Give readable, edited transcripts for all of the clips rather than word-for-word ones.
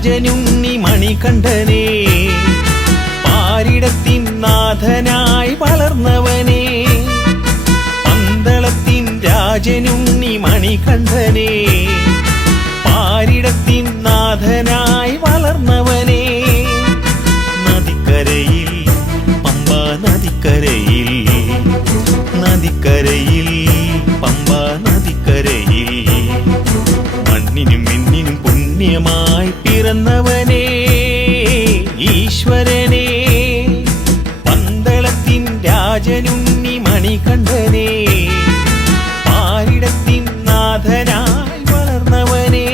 രാജനുണ്ണി മണികണ്ഠനേ, പാരിടത്തിൻ നാഥനായി വളർന്നവനേ. പന്തളത്തിൻ രാജനുണ്ണി മണികണ്ഠനേ, പാരിടത്തിൻ നാഥനായി വളർന്നവനേ. നദിക്കരയിൽ പമ്പ നദിക്കരയിൽ, നദിക്കരയിൽ പമ്പ നദിക്കരയിൽ, മണ്ണിനും മിന്നിനും പുണ്യമായി പിറന്നവനേ ഈശ്വരനേ. പന്തളത്തിൻ രാജനുണ്ണി മണികണ്ഠനേ, പാരിടത്തിൻ നാഥനായി വളർന്നവനേ.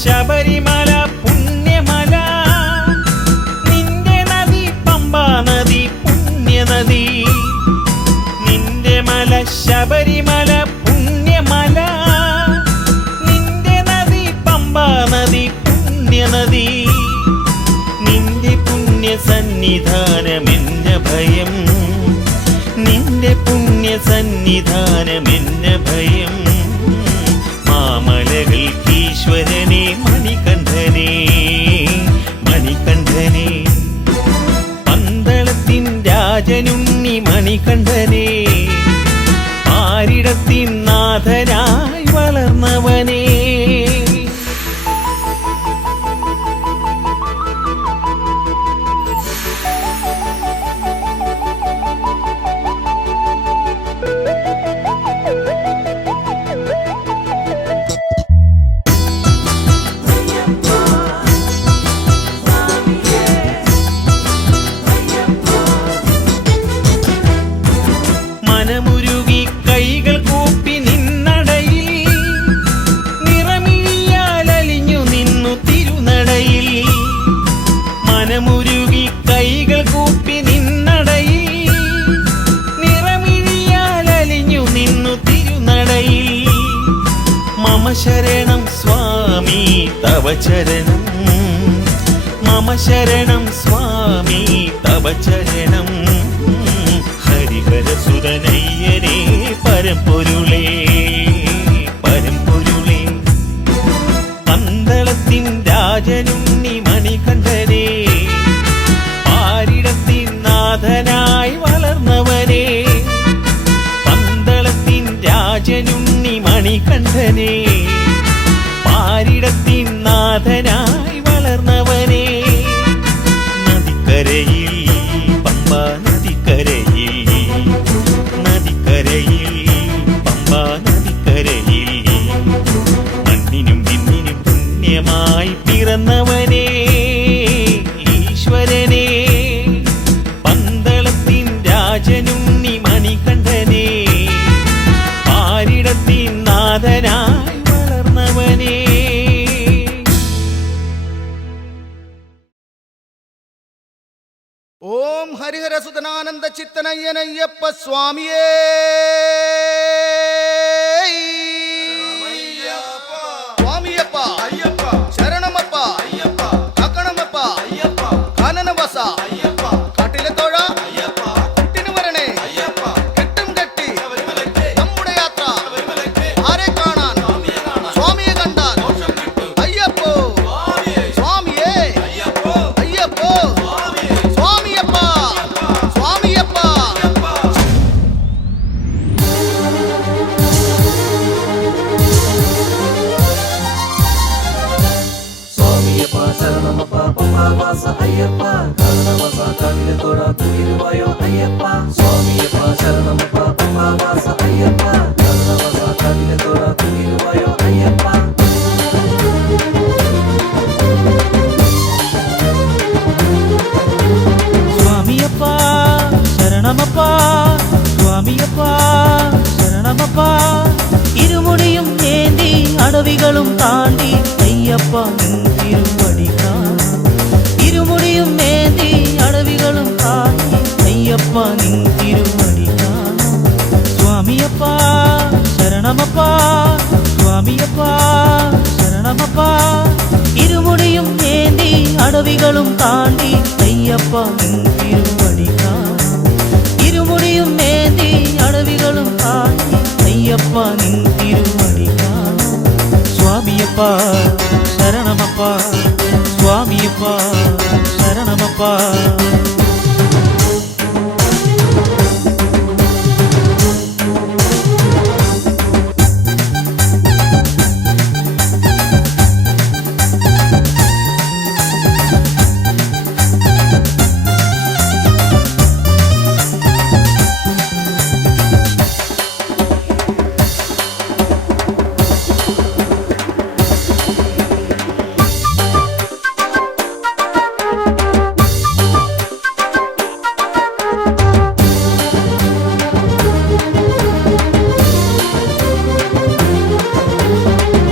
ശബരിമല പുണ്യമല, നിന്റെ നദി പമ്പാ നദി പുണ്യനദി. നിന്റെ മല ശബരിമല പുണ്യമല, നിന്റെ നദി പമ്പാ നദി പുണ്യനദി. നിന്റെ പുണ്യ സന്നിധാനമെന്ന ഭയം, നിന്റെ പുണ്യ സന്നിധാനമെന്ന ഭയം. മാമലകൾക്കീശ്വരനേ മണികണ്ഠനേ, മണികണ്ഠനേ. പന്തളത്തിൻ രാജനുണ്ണി മണികണ്ഠനേ, പാരിടത്തിൻ നാഥനായി വളർന്നവനേ. മനമുരുകി കൈകൾ കൂപ്പി നിന്നടയിൽ, നിറമിഴിയാലലിഞ്ഞു നിന്നു തിരുനടയിൽ. മനമുരുകി കൈകൾ കൂപ്പി നിന്നടയിൽ, നിറമിഴിയാലലിഞ്ഞു നിന്നു തിരുനടയിൽ. മമ ശരണം സ്വാമി തവ ചരണം, മമ ശരണം സ്വാമി തവ ചരണം. ഹരിഹരസുതനയ്യനേ പരമ്പൊരുളേ, പരമ്പൊരുളേ. പന്തളത്തിൻ രാജനുണ്ണി മണികണ്ഠനേ, പാരിടത്തിൻ നാഥനായി വളർന്നവനേ. പന്തളത്തിൻ രാജനുണ്ണി മണികണ്ഠനേ, പാരിടത്തിൻ നാഥനായി വളർന്നവനേ. നദിക്കരയിൽ പമ്പ നദിക്കരയിൽ, നദിക്കരയിൽ പമ്പ നദിക്കരയിൽ, മണ്ണിനും പിന്നിനും പുണ്യമായി പിറന്നവനേ ഈശ്വരനേ. പന്തളത്തിൻ രാജനുണ്ണി മണികണ്ഠനേ, പാരിടത്തിൻ നാഥനായി വളർന്നവനേ. ഓം ഹരിഹരസുതനാനന്ദ ചിത്തനയ്യനയ്യപ്പ സ്വാമിയേ. സ്വാമിയപ്പ അയ്യപ്പ, ശരണമപ്പ അയ്യപ്പ, കാക്കണമപ്പ അയ്യപ്പ, കാനനവാസ അയ്യപ്പ, കാട്ടിലെ തോഴ അയ്യപ്പ, കുട്ടിനു വരണേ അയ്യപ്പ, കെട്ടും കെട്ടി നമ്മുടെ യാത്ര ആരെ കാണാൻ, സ്വാമിയെ കണ്ടാൽ അയ്യപ്പോ സ്വാമിയേ, അയ്യപ്പോ സ്വാമിയപ്പ സ്വാമിയപ്പ. സ്വാമിയപ്പ ശരണമപ്പ പമ്പാവാസ അയ്യപ്പ, കാരണവാസ കാട്ടിലെ തോഴ തുയിലുവായോ അയ്യപ്പ. സ്വാമിയപ്പ ശരണമപ്പ പമ്പാവാസ അയ്യപ്പ, കാരണവാസ കാട്ടിലെ തോഴ തുയിലുവായോ അയ്യപ്പ. സ്വാമിയപ്പ ശരണമപ്പ, സ്വാമിയപ്പ ശരണമപ്പ. ഇരുമുടിയും ഏന്തി അടവികളും താണ്ടി അയ്യപ്പ നിൻ തിരുവടി കാണാം. ഇരുമുടിയും ഏന്തി അടവികളും താണ്ടി അയ്യപ്പ നിൻ തിരുവടി കാണാം. അടവികളും താണ്ടി അയ്യപ്പ നിൻ തിരുവടി കാണാം. ഇരുമുടിയും ഏന്തി അടവികളും താണ്ടി അയ്യപ്പ നിൻ തിരുവടി കാണാം. സ്വാമിയപ്പ ശരണമപ്പ, സ്വാമിയപ്പ ശരണമപ്പ.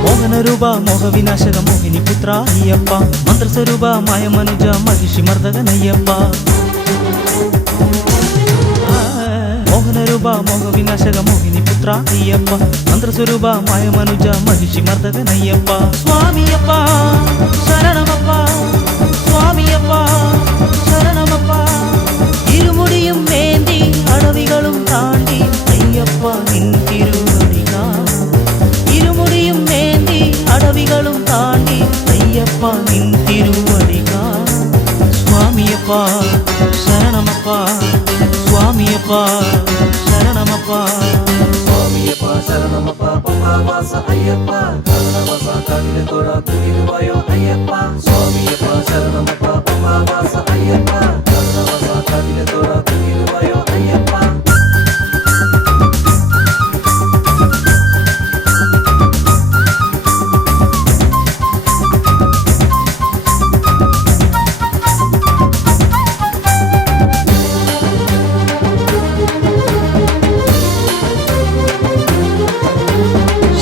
മോഹനരൂപ മോഹവിനാശക മോഹിനി പുത്ര അയ്യപ്പ, മന്ത്രസ്വരൂപ മായമനുജ മഹിഷി മർദ്ദകനയ്യപ്പ. മോഹനരൂപ മോഹവിനാശക മോഹിനി പുത്ര അയ്യപ്പ, മന്ത്രസ്വരൂപ മായമനുജ മഹിഷി മർദ്ദകനയ്യപ്പ. സ്വാമിയപ്പ ശരണമപ്പ, സ്വാമിയപ്പ ശരണമപ്പ. ഇരുമുടിയും ഏന്തി അടവികളും താണ്ടി അയ്യപ്പ നിൻ തിരുവടി കാണാം. ഇരുമുടിയും ഏന്തി അടവികളും താണ്ടി അയ്യപ്പ നിൻ തിരുവടി കാണാം. സ്വാമിയപ്പ ശരണമപ്പ, സ്വാമിയപ്പ ശരണമപ്പ. സ്വാമിയപ്പ ശരണമപ്പ പമ്പാവാസ അയ്യപ്പ, കരുണവസ കണ്ണിലെത്തോട കുളിരുവായോ അയ്യപ്പ. സ്വാമിയപ്പ ശരണമപ്പ പമ്പാവാസ അയ്യപ്പ, കരുണവസ കണ്ണിലെത്തോട കുളിരുവായോ അയ്യപ്പ.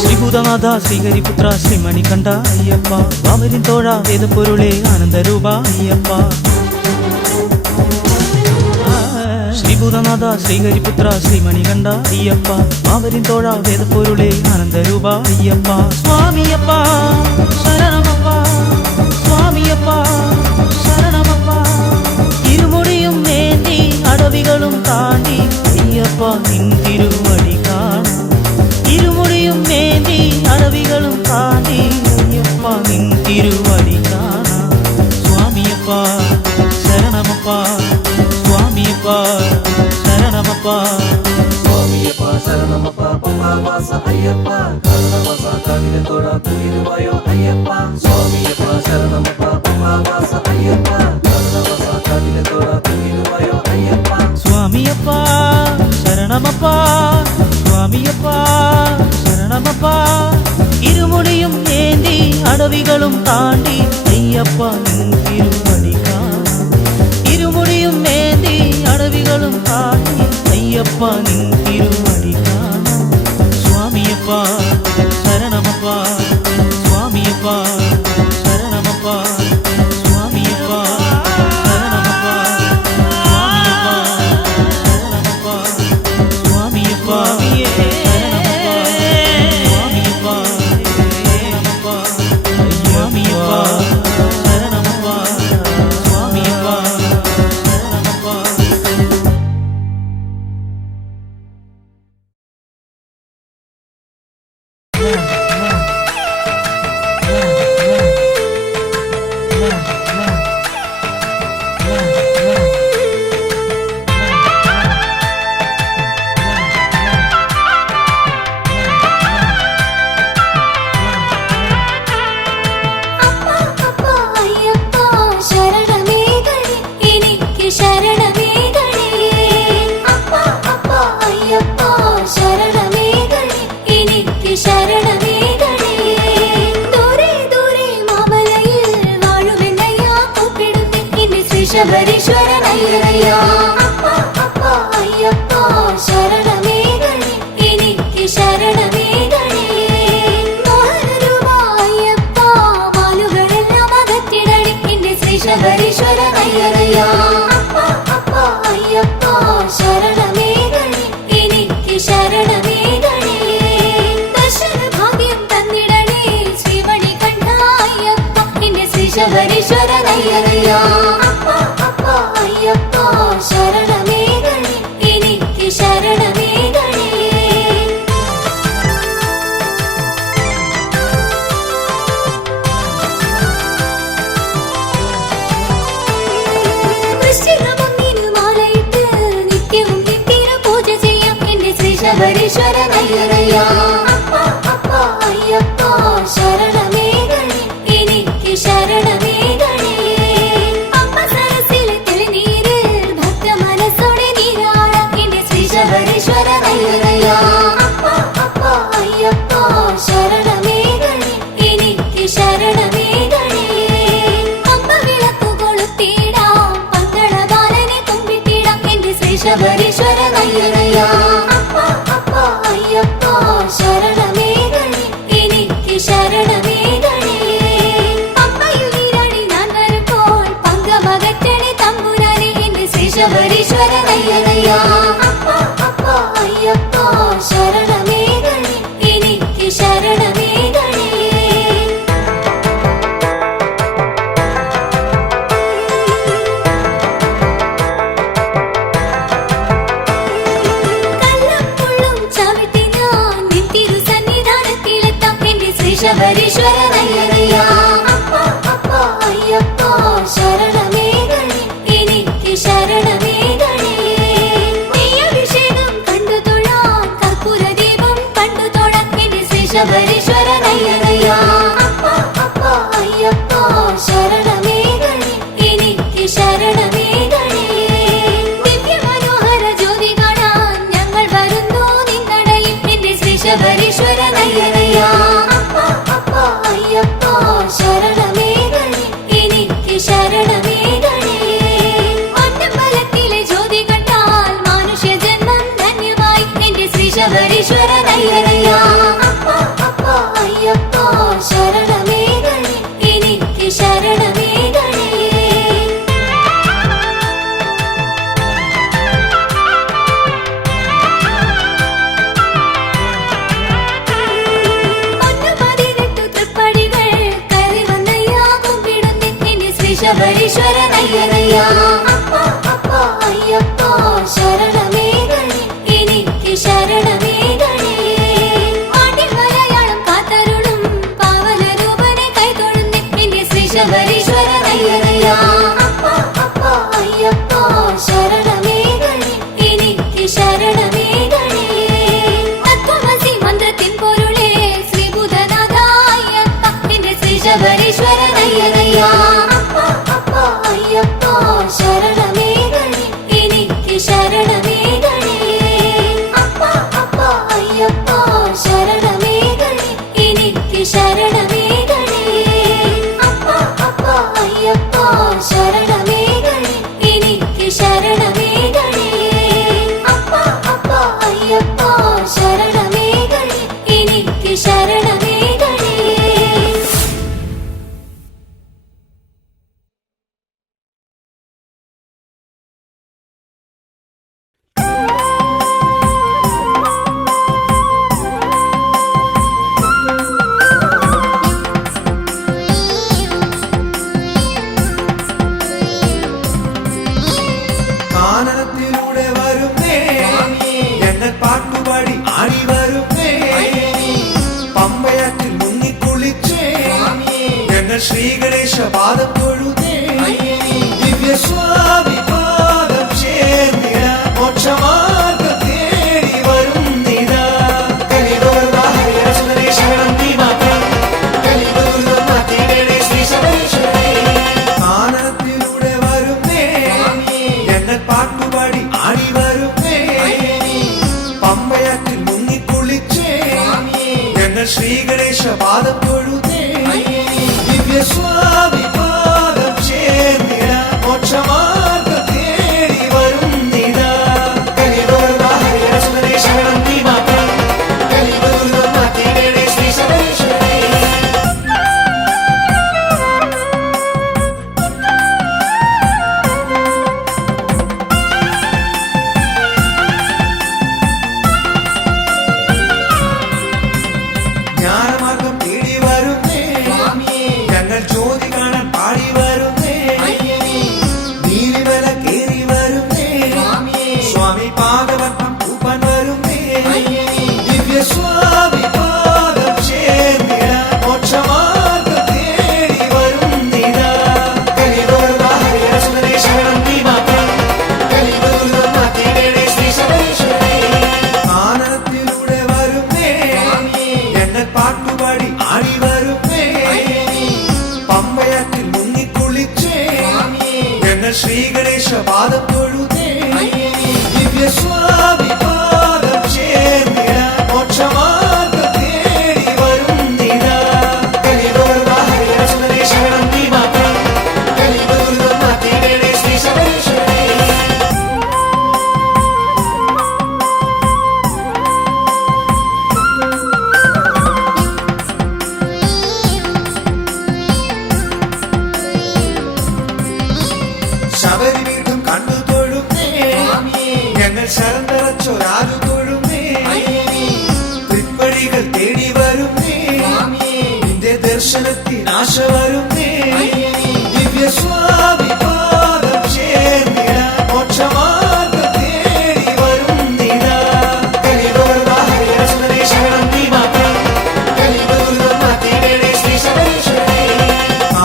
ശ്രീഭൂതനാഥ ശ്രീഹരിപുത്ര ശ്രീമണികണ്ഠ അയ്യപ്പ, വാവരിൻ തോഴ വേദപ്പൊരുളെ ആനന്ദരൂപ അയ്യപ്പ. ശ്രീഭൂതനാഥ ശ്രീഹരിപുത്ര ശ്രീമണികണ്ഠ അയ്യപ്പ, വാവരിൻ തോഴ വേദപ്പൊരുളെ ആനന്ദരൂപ അയ്യപ്പ. സ്വാമിയപ്പ ശരണമപ്പ, സ്വാമിയപ്പ ശരണമപ്പ. ഇരുമുടിയും ഏന്തി അടവികളും താണ്ടി അയ്യപ്പ നിൻ തിരുവടി കാണാം. ഇരുമുടിയും ഏന്തി അടവികളും താണ്ടി അയ്യപ്പ നിൻ തിരുവടി കാണാം. സ്വാമിയപ്പ ശരണമപ്പ, സ്വാമിയപ്പ ശരണമപ്പ. സ്വാമിയപ്പ ശരണമപ്പ പമ്പാവാസ അയ്യപ്പ, കരുണവസ കണ്ണിലെത്തോട കുളിരുവായോ അയ്യപ്പ. സ്വാമിയപ്പ ശരണമപ്പ പമ്പാവാസ അയ്യപ്പ, കരുണവസ കണ്ണിലെത്തോട കുളിരുവായോ അയ്യപ്പ. സ്വാമിയപ്പ ശരണമപ്പ, സ്വാമിയപ്പ ശരണമപ്പ. ഇരുമുടിയും ഏന്തി അടവികളും താണ്ടി അയ്യപ്പ നിൻ തിരുവടി കാണാം. ഇരുമുടിയും ഏന്തി അടവികളും താണ്ടി അയ്യപ്പ നിൻ തിരുവടി കാണാം. സ്വാമിയപ്പ ശരണമപ്പ, സ്വാമിയപ്പ ശരണമപ്പ, സ്വാമിയപ്പ ശരണമപ്പ, സ്വാമിയപ്പ ശരണമപ്പ, സ്വാമിയപ്പ ശബരീശ്വരനയ്യയ്യാ അപ്പ അപ്പ അയ്യപ്പ ശരണമേകണേ എനിക്ക് ശരണമേകണേ മോഹനരൂപ അയ്യപ്പ മാലുകളെല്ലാം അകറ്റിടണേ എന്റെ ശ്രീ ശബരീശ്വരനയ്യയ്യാ അപ്പ അപ്പ അയ്യപ്പ ശരണമേകണേ എനിക്ക് ശരണമേകണേ ദർശന ഭാഗ്യം തന്നിടണേ ശ്രീമണികണ്ഠ അയ്യപ്പ എന്റെ ശ്രീ ശബരീശ്വരനയ്യനയ്യ അപ്പ അപ്പ അയ്യപ്പ ശരണമേകണേ എനിക്ക് ശരണമേകണേ വൃശ്ചികമൊന്നിന് മാലയിട്ട് നിത്യവും നിത്യേന പൂജ ചെയ്യാം എന്റെ ശ്രീ ശബരീശ്വരനയ്യനയ്യ അപ്പ അപ്പ അയ്യപ്പ ശരണമേകണേ എനിക്ക് ശരണമേകണേ അമ്മ സരസിലെ തെളിനീര് ഭക്ത മനസ്സോടെ നീരാടാം എന്റെ ശ്രീ ശബരീശ്വരനയ്യനയ്യ അപ്പ അപ്പ അയ്യപ്പ ശരണമേകണേ എനിക്ക് ശരണമേകണേ അമ്മ വിളക്കു കൊളുത്തിടാം പന്തളബാലനെ കുമ്പിട്ടിടാം എന്റെ ശ്രീ ശബരീശ്വരനയ്യനയ്യ അപ്പ അപ്പ അയ്യപ്പ ശരണമേകണേ എനിക്ക് ശരണമേകണേ അമ്മയിൽ നീരാടി ഞാൻ വരുമ്പോൾ പങ്കമകറ്റണേ തമ്പുരാനെ എന്റെ ശ്രീ ശബരീശ്വരനയ്യനയ്യ അപ്പ അപ്പ അയ്യപ്പ ശരണമേകണേ എനിക്ക് ശരണമേകണേ കള്ളം മുള്ളും ചവിട്ടി ഞാൻ നിത്തിരു സന്നിധാനത്തിലെത്താം എന്റെ ശ്രീ ശബരീശ്വരനയ്യനയ്യ അപ്പ അപ്പ അയ്യപ്പ ശരണമേകണേ എനിക്ക് ശരണമേകണേ നെയ്യഭിഷേകം കണ്ടു തൊഴാൻ കർപ്പൂര ദീപം കണ്ടു തൊഴാൻ എന്റെ ശ്രീ ശബരീശ്വരനയ്യനയ്യ അപ്പ അപ്പ അയ്യപ്പ ശരണമേകണേ എനിക്ക് ശരണമേകണേ ദിവ്യമനോഹര ജ്യോതി കാണാൻ ഞങ്ങൾ വരുന്നു നിന്നടയിൽ എന്റെ ശ്രീ ശബരീശ്വരനയ്യനയ്യ അപ്പ അപ്പ അയ്യപ്പ ശരണമേകണേ എനിക്ക് ശരണമേകണേ അന്നമ്പലത്തിലെ ജ്യോതി കണ്ടാൽ മനുഷ്യ ജന്മം ധന്യമായി എന്റെ ശ്രീ ശബരീശ്വരനയ്യനയ്യ അപ്പ അപ്പ അയ്യപ്പ ശരണമേകണേ എനിക്ക് ശരണമേകണേ ഒന്നു 18 തൃപ്പടികൾ കയറി വന്നയ്യാ കുമ്പിടുന്നേ എന്റെ ശ്രീ ശബരീശ്വരനയ്യനയ്യ അപ്പ അപ്പ അയ്യപ്പ ശരണമേകണേ എനിക്ക് ശരണമേകണേ പാട്ടിൽ മലയാളം കാത്തരുളും പാവനരൂപനെ കൈതൊഴുന്നേ എന്റെ ശ്രീ ശബരീശ്വരനയ്യനയ്യ അപ്പ അപ്പ അയ്യപ്പ ശരണമേകണേ എനിക്ക് ശരണമേകണേ തത്വമസി മന്ത്രത്തിൻ പൊരുളേ ശ്രീഭൂതനാഥ അയ്യപ്പ എന്റെ ശ്രീ ശബരീശ്വരനയ്യനയ്യ അപ്പ അപ്പ അയ്യപ്പ ശരണമേകണേ എനിക്ക് ശരണമേകണേ അപ്പ അപ്പ അയ്യപ്പ ശരണമേകണേ എനിക്ക് ശരണമേകണേ അപ്പ അപ്പ അയ്യപ്പ ശരണമേകണേ എനിക്ക് ശരണമേകണേ അപ്പ അപ്പ അയ്യപ്പ ശരണമേകണേ എനിക്ക് ശരണമേകണേ കാനനത്തിലൂടെ വരുന്നേ ഞങ്ങൾ പാട്ടുപാടി ആടി വരുന്നേ പമ്പയാറ്റിൽ മുങ്ങിക്കുളിച്ചേ ഞങ്ങൾ ശ്രീ ഗണേശ പാദം തൊഴുതേ ദിവ്യസ്വാമി പാദം ചേർന്നിട മോക്ഷമാർഗം തേടി വരുന്നിതാ കലിതോർവാ ഹരിഹരസുന്ദരേ ശരണം നീ മാത്രം കലിദുർഗം മാറ്റിയിടണേ ശ്രീ ശബരീശ്വരേ കാനനത്തിലൂടെ വരുന്നേ ഞങ്ങൾ പാട്ടുപാടി ആടി വരുന്നേ പമ്പയാറ്റിൽ മുങ്ങിക്കുളിച്ചേ ഞങ്ങൾ ശ്രീ ഗണേശ പാദം തൊഴുതേ ദിവ്യസ്വാമി പാദം ചേർന്നിട മോക്ഷമാർഗം തേടി വരുന്നിതാ കലിതോർവാ ഹരിഹരസുന്ദരേ ശരണം നീ മാത്രം കലിദുർഗം മാറ്റിയിടണേ ശ്രീ ശബരീശ്വരേ ജ്ഞാനമാർഗം തേടി ഞങ്ങൾ ശ്രീ ഗണേശ പാദം തൊഴുതേ ദിവ്യ സ്വാമി പാദം ചേർന്നിട മോക്ഷമാർഗം തേടി വരുന്നിതാ കലിതോർവാ ഹരിഹരസുന്ദരേ ശരണം നീ മാത്രം കലിദുർഗം മാറ്റിയിടണേ ശ്രീ ശബരീശ്വരനേ. ശബരി വീണ്ടും കണ്ടു തൊഴുന്നേ ഞങ്ങൾ ശരം തറച്ചൊരാരു തൊഴുന്നേ തൃപ്പടികൾ തേടി വരുന്നേ നിന്റെ ദർശനത്തിനാശ വരുന്നേ ദിവ്യ സ്വാമി പാദം ചേർന്നിട മോക്ഷമാർഗം തേടി വരുന്നിതാ കലിതോർവാ ഹരിഹരസുന്ദരേ ശരണം നീ മാത്രം കലിദുർഗം മാറ്റിയിടണേ ശ്രീ ശബരീശ്വരനേ.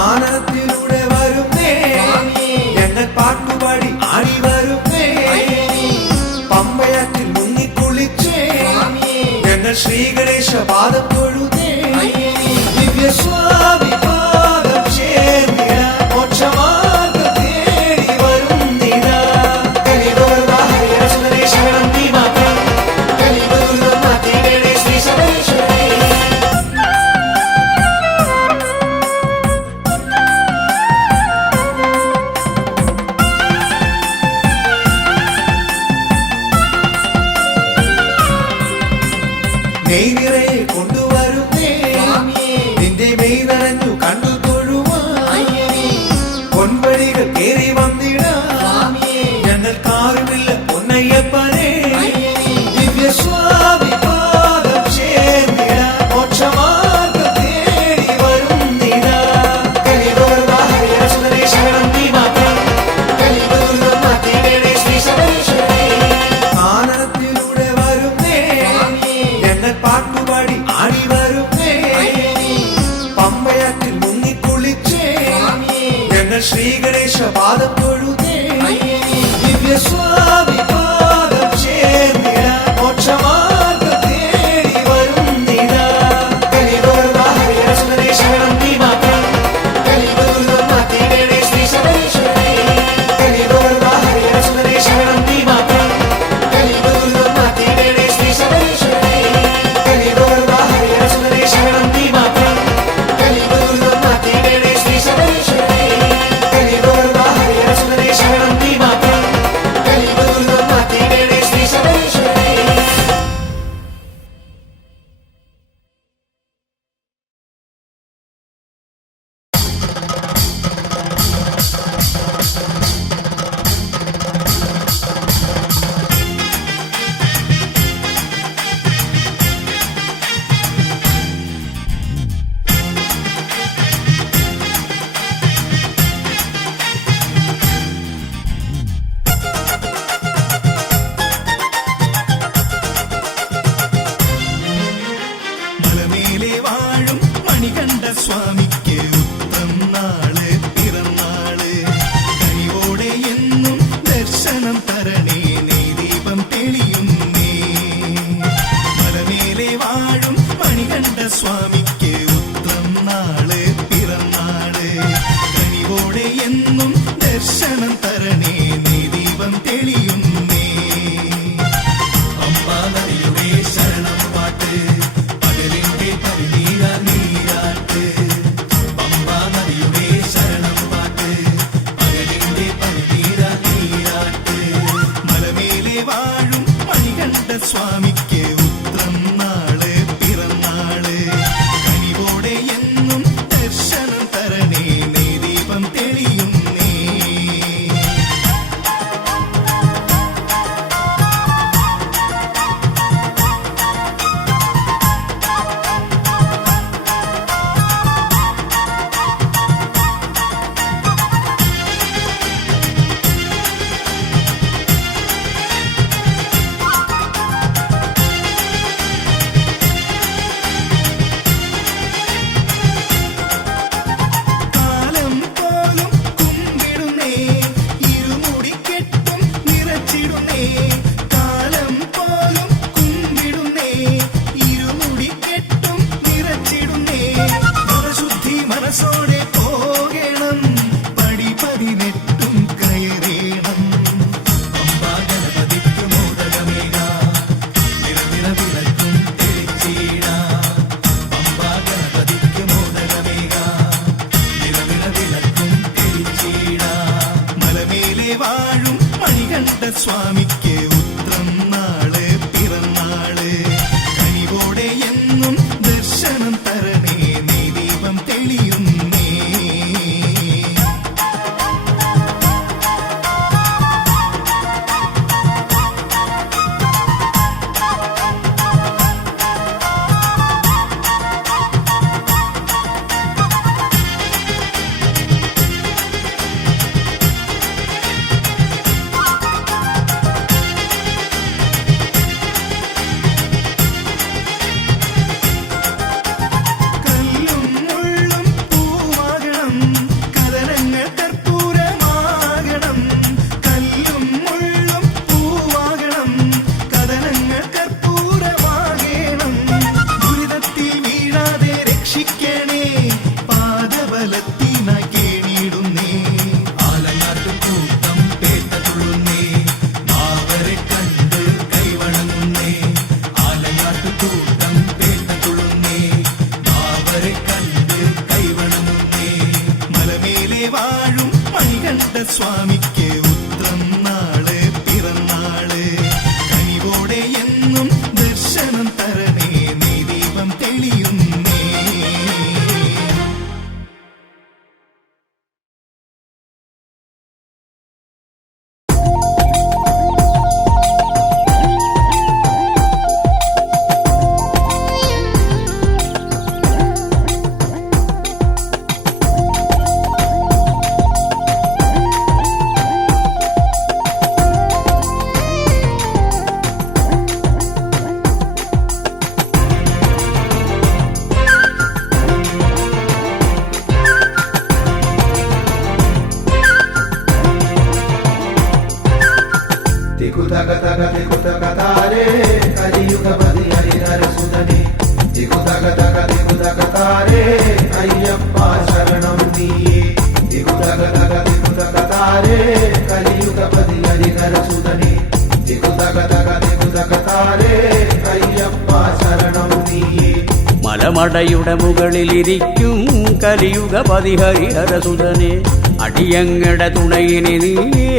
ആനന്ദത്തിലൂടെ വരുന്നേ ഞങ്ങൾ പാട്ടുപാടി ആടി വരുന്നേ പമ്പയാറ്റിൽ മുങ്ങിക്കുളിച്ചേ ഞങ്ങൾ ശ്രീ ഗണേശ പാദം തൊഴുതേ ദിവ്യ സ്വാമി പാദം ചേർന്നിട മോക്ഷമാർഗം തേടി വരുന്നിതാ കലിതോർവാ ഹരിഹരസുന്ദരേ ശരണം നീ മാത്രം കലിദുർഗം മാറ്റിയിടണേ ശ്രീ ശബരീശ്വരനേ. നെയ് നിറയെ കൊണ്ടുവരുന്നേ നിന്റെ മെയ് നനഞ്ഞു കണ്ടു തൊഴുവാൻ പൊൻവഴികൾ കേറി വന്നിട ഞങ്ങൾക്കാരുമില്ല പൊന്നയ്യപ്പനേ ദിവ്യ സ്വാമി പാദം ചേർന്നിട മോക്ഷമാർഗം തേടി വരുന്നിതാ കലിതോർവാ ഹരിഹരസുന്ദരേ ശരണം നീ മാത്രം കലിദുർഗം മാറ്റിയിടണേ ശ്രീ ശബരീശ്വരനേ. ആനന്ദത്തിലൂടെ വരുന്നേ ഞങ്ങൾ പാട്ടുപാടി ആടി വരുന്നേ പമ്പയാറ്റിൽ മുങ്ങിക്കുളിച്ചേ ഞങ്ങൾ ശ്രീ ഗണേശ പാദം തൊഴുതേ ദിവ്യ സ്വാമി പാദം ചേർന്നിട മോക്ഷമാർഗം തേടി വരുന്നിതാ കലിതോർവാ ഹരിഹരസുന്ദരേ ശരണം നീ മാത്രം കലിദുർഗം മാറ്റിയിടണേ ശ്രീ ശബരീശ്വരനേ. കലിതോർവാ ഹരിഹരസുന്ദരേ ശരണം നീ മാത്രം കലിദുർഗം മാറ്റിയിടണേ ശ്രീ ശബരീശ്വരനേ. കലിതോർവാ ഹരിഹരസുന്ദരേ ശരണം നീ മാത്രം കലിദുർഗം മാറ്റിയിടണേ ശ്രീ ശബരീശ്വരനേ. കലിതോർവാ ഹരിഹരസുന്ദരേ ശരണം നീ മാത്രം കലിദുർഗം മാറ്റിയിടണേ ശ്രീ ശബരീശ്വരനേ. മലമേലെ വാഴും മണികണ്ഠ സ്വാമിക്ക് ഉത്രം നാള് പിറന്നാള് കനിവോടെ എന്നും ദർശനം തരണേ നീ ദീപം തെളിയുന്നേ മലമേലെ വാഴും മണികണ്ഠ സ്വാമിക്ക് ഉത്രം നാള് പിറന്നാള് കനിവോടെ എന്നും ദർശനം തരണേ നീ ദീപം തെളിയുന്നേ അമ്പാ നദിയുടെ ശരണം പാട്ട് പകലിന്റെ പരിനീര നീരാട്ട് പമ്പാ നദിയുടെ ശരണം പാട്ട് പകലിന്റെ പരിനീര നീരാട്ട് മലമേലെ വാഴും മണികണ്ഠ സ്വാമിക്ക് ഉത്രം നാള് പിറന്നാള് കനിവോടെ എന്നും ദർശനം തരണേ നീ ദീപം തെളിയുന്നേ മലമേലെ വാഴും മണികണ്ഠ സ്വാമിക്ക് ഉത്രം നാള് പിറന്നാള് കനിവോടെ എന്നും ദർശനം തരണേ നീ ദീപം തെളിയുന്നേ കല്ലും മുള്ളും പൂവാകണം കലരങ്ങൾ കർപ്പൂരമാകണം കല്ലും മുള്ളും പൂവാകണം കലരങ്ങൾ കർപ്പൂരമാകണം ദുരിതത്തിൽ വീഴാതെ രക്ഷിക്കണേ പാദബലത്തിനായി കേണിടുന്നേ ആലങ്ങാട്ടു കൂട്ടം പേട്ടതുള്ളുന്നേ അവരെ കണ്ട് കൈവണങ്ങുന്നേ ആലങ്ങാട്ടു കൂട്ടം പേട്ടതുള്ളുന്നേ അവരെ കണ്ട് കൈവണങ്ങുന്നേ മലമേലെ വാഴും മണികണ്ഠ സ്വാമിക്ക് ഉത്രം നാള് പിറന്നാള് കനിവോടെ എന്നും ദർശനം തരണേ നീ ദീപം തെളിയുന്നേ ിക്കുതകതാരേ കലിയുഗപതി ഹരിഹരസുതനേ ിക്കുതകതാരേ അയ്യപ്പ ശരണം നീയേ ിക്കുതകതാരേ കലിയുഗപതി ഹരിഹരസുതനേ ിക്കുതകതാരേ അയ്യപ്പ ശരണം നീയേ മലമടയുടെ മുകളിലിരിക്കും കലിയുഗപതി ഹരിഹരസുതനെ അടിയങ്ങടെ തുണയിനി നീയേ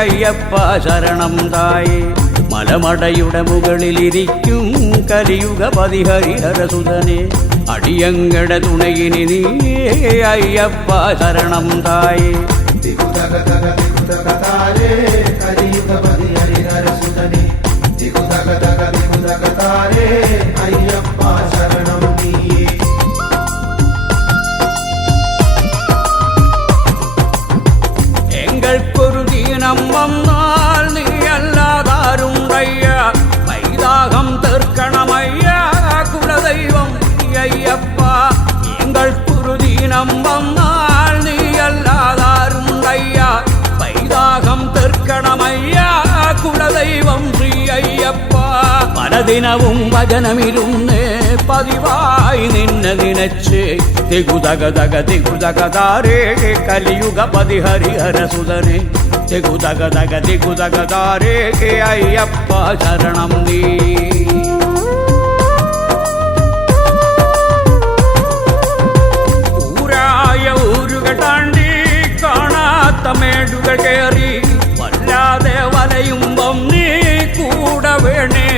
അയ്യപ്പ ശരണം തായേ മലമടയുടെ മുകളിലിരിക്കും കലിയുഗപതി ഹരിഹരസുതനെ അടിയങ്ങടെ തുണയിനി നീയേ അയ്യപ്പ ശരണം തായേ ിക്കുതകതാരേ കലിയുഗപതി ഹരിഹരസുതനേ ിക്കുതകതാരേ അയ്യപ്പ ശരണം നീയേ എങ്ങൾക്കൊരു ദീനം വന്നാൽ നീ അല്ലാതാരുണ്ടയ്യ വൈദാഹം തീർക്കണമയ്യ കുലദൈവം നീ അയ്യപ്പ എങ്ങൾക്കൊരു ദീനം വന്നാൽ നീ അല്ലാതാരുണ്ടയ്യ വൈദാഹം തീർക്കണമയ്യ കുലദൈവം ശ്രീ അയ്യപ്പ പലദിനവും വചനമിരുന്ന് പതിവായി നിന്നെ നിനച്ച് തികുതകതകതാരേ കലിയുഗപതി ഹരിഹരസുതനെ തികുതകതാരേ അയ്യപ്പ ശരണം നീ ഊരായ ഊരുകൾ താണ്ടി കാണാത്ത മേടുകൾ കയറി വല്ലാതെ വലയുമ്പം നീ കൂടെ വേണേ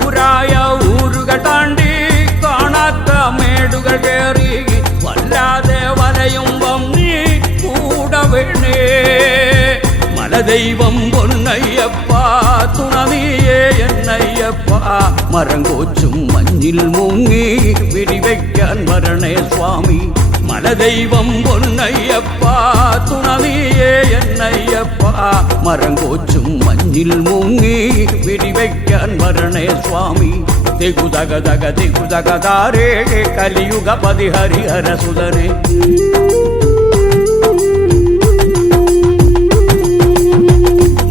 ഊരായ ഊരുകൾ താണ്ടി കാണാത്ത മേടുകൾ കയറി വല്ലാതെ വലയുമ്പം നീ കൂടെ വേണേ മലദൈവം പൊന്നയ്യപ്പ തുണ നീയേ എന്നയ്യപ്പ മരം കോച്ചും മഞ്ഞിൽ മുങ്ങി വിരിവയ്ക്കാൻ വരണേ സ്വാമി മലദൈവം പൊന്നയ്യപ്പ തുണ നീയേ എന്നയ്യപ്പ മരം കോച്ചും മഞ്ഞിൽ മുങ്ങി വിരിവയ്ക്കാൻ വരണേ സ്വാമി തികുതകതാരേ കലിയുഗപതി ഹരിഹരസുതനെ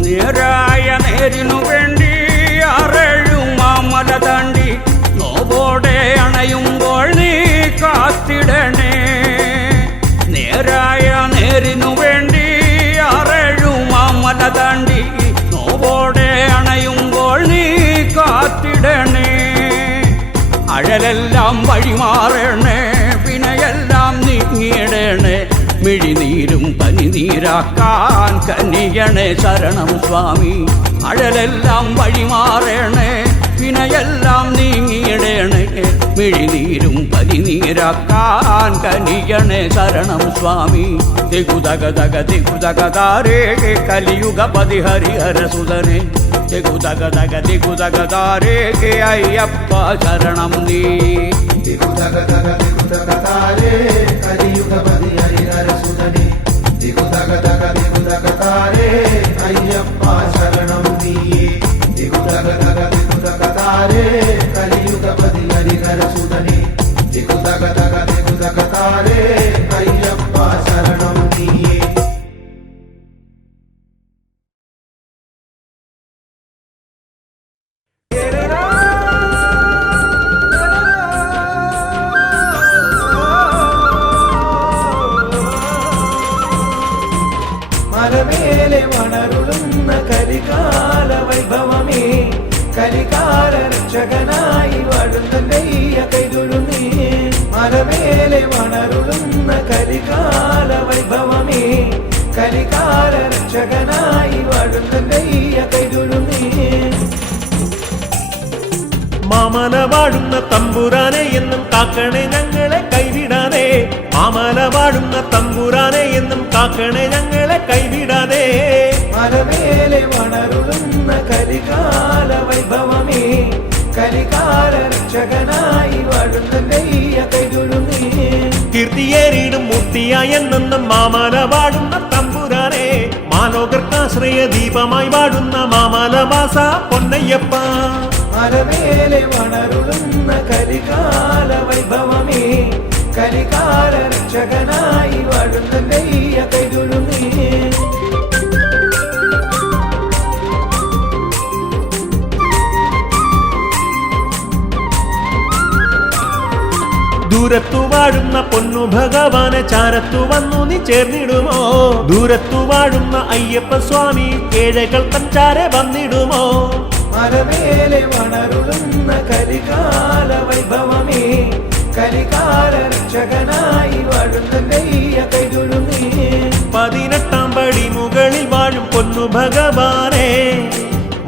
നേരായ നേരിനു വേണ്ടി ആറേഴുമാമല താണ്ടി നോവോടെ അണയുമ്പോൾ നീ കാത്തിടണേ നേരായ നേരിനു വേണ്ടി ആറേഴുമാമല താണ്ടി നോവോടെ അണയുമ്പോൾ നീ കാത്തിടണേ അഴലെല്ലാം വഴിമാറണേ വിനയെല്ലാം നീങ്ങിടണേ മിഴിനീരും പനിനീ നീരാക്കാൻ കനിയണേ ശരണം സ്വാമി. അഴലെല്ലാം വഴിമാറണേ, വിനയെല്ലാം നീങ്ങിയിടണേ, മിഴിനീരും പനിനീരാക്കാൻ കനിയണേ ശരണം സ്വാമി. ദിഗുദഗദഗ ദിഗുദഗദാരേ കലിയുഗപതി ഹരിഹരസുതനേ, ദിഗുദഗദഗ ദിഗുദഗദാരേ അയ്യപ്പ ശരണം നീ. ദിഗുദഗദഗ ദിഗുദഗദാരേ കലിയുഗപതി ഹരിഹരസുതനേ, ദിഗുദഗദഗ ദിഗുദഗദാരേ അയ്യപ്പ ശരണം നീയേ. ദിഗുദഗദഗ ദിഗുദഗദാരേ കലിയുഗപതി ഹരിഹരസുതനേ, ദിഗുദഗദഗ ദിഗുദഗദാരേ അയ്യപ്പ ശരണം നീയേ. മലമേലെ വണരുളുന്ന കരികാല വൈഭവമേ, കലികാല രക്ഷകനായി വാഴുന്നയ്യ കൈതൊഴുന്നേ. മലമേലെ വണരുളുന്ന കരികാല വൈഭവമേ, കലികാല രക്ഷകനായി വാഴുന്നയ്യ കൈതൊഴുന്നേ. മാമല വാഴുന്ന തമ്പുരാനെ എന്നും കാക്കണേ ഞങ്ങളെ കൈവിടാതെ. മാമല വാഴുന്ന തമ്പുരാനെ എന്നും കാക്കണേ ഞങ്ങളെ കൈവിടാതെ. മലമേലെ വണരുളുന്ന കരികാല വൈഭവമേ, കലികാല രക്ഷകനായി വാഴുന്നയ്യ കൈതൊഴുന്നേ. കീർത്തിയേറിയിടും മൂർത്തിയായ എന്നെന്നും മാമല വാഴുന്ന തമ്പുരാനെ, മാലോകർക്കാശ്രയ ദീപമായി വാഴുന്ന മാമലവാസ പൊന്നയ്യപ്പ. മലമേലെ വണരുളുന്ന കരികാല വൈഭവമേ, കലികാല രക്ഷകനായി വാഴുന്നയ്യ കൈതൊഴുന്നേ. ദൂരത്തു വാഴുന്ന പൊന്നു ഭഗവാനെ ചാരത്തു വന്നു നീ ചേർന്നിടുമോ? ദൂരത്തു വാഴുന്ന അയ്യപ്പ സ്വാമി കേഴകൾ തഞ്ചാരെ വന്നിടുമോ? മലമേലെ വണരുളുന്ന കരികാല വൈഭവമേ, കലികാല രക്ഷകനായി വാഴുന്നയ്യ കൈതൊഴുന്നേ. 18 പടി മുകളിൽ വാഴും പൊന്നു ഭഗവാനെ,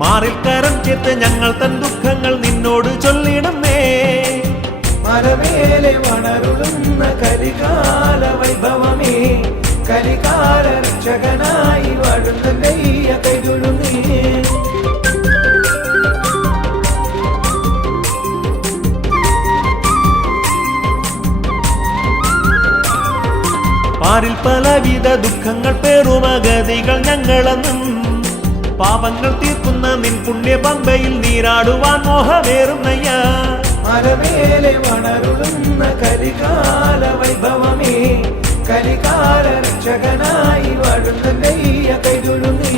മാറിൽ കരം ചേർത്ത് ഞങ്ങൾ തൻ ദുഃഖങ്ങൾ നിന്നോട് ചൊല്ലിടുന്നേ. മലമേലെ വണരുളുന്ന കരികാല വൈഭവമേ, കലികാല രക്ഷകനായി വാഴുന്നയ്യ കൈതൊഴുന്നേ. പാരിൽ പലവിധ ദുഃഖങ്ങൾ പേറുമഗതികൾ ഞങ്ങളെന്നും, പാപങ്ങൾ തീർക്കുന്ന നിൻ പുണ്യ പമ്പയിൽ നീരാടുവാൻ മോഹമേറുന്നയ്യ. മലമേലെ വണരുളുന്ന കരികാല വൈഭവമേ, കലികാല രക്ഷകനായി വാഴുന്നയ്യ കൈതൊഴുന്നേ.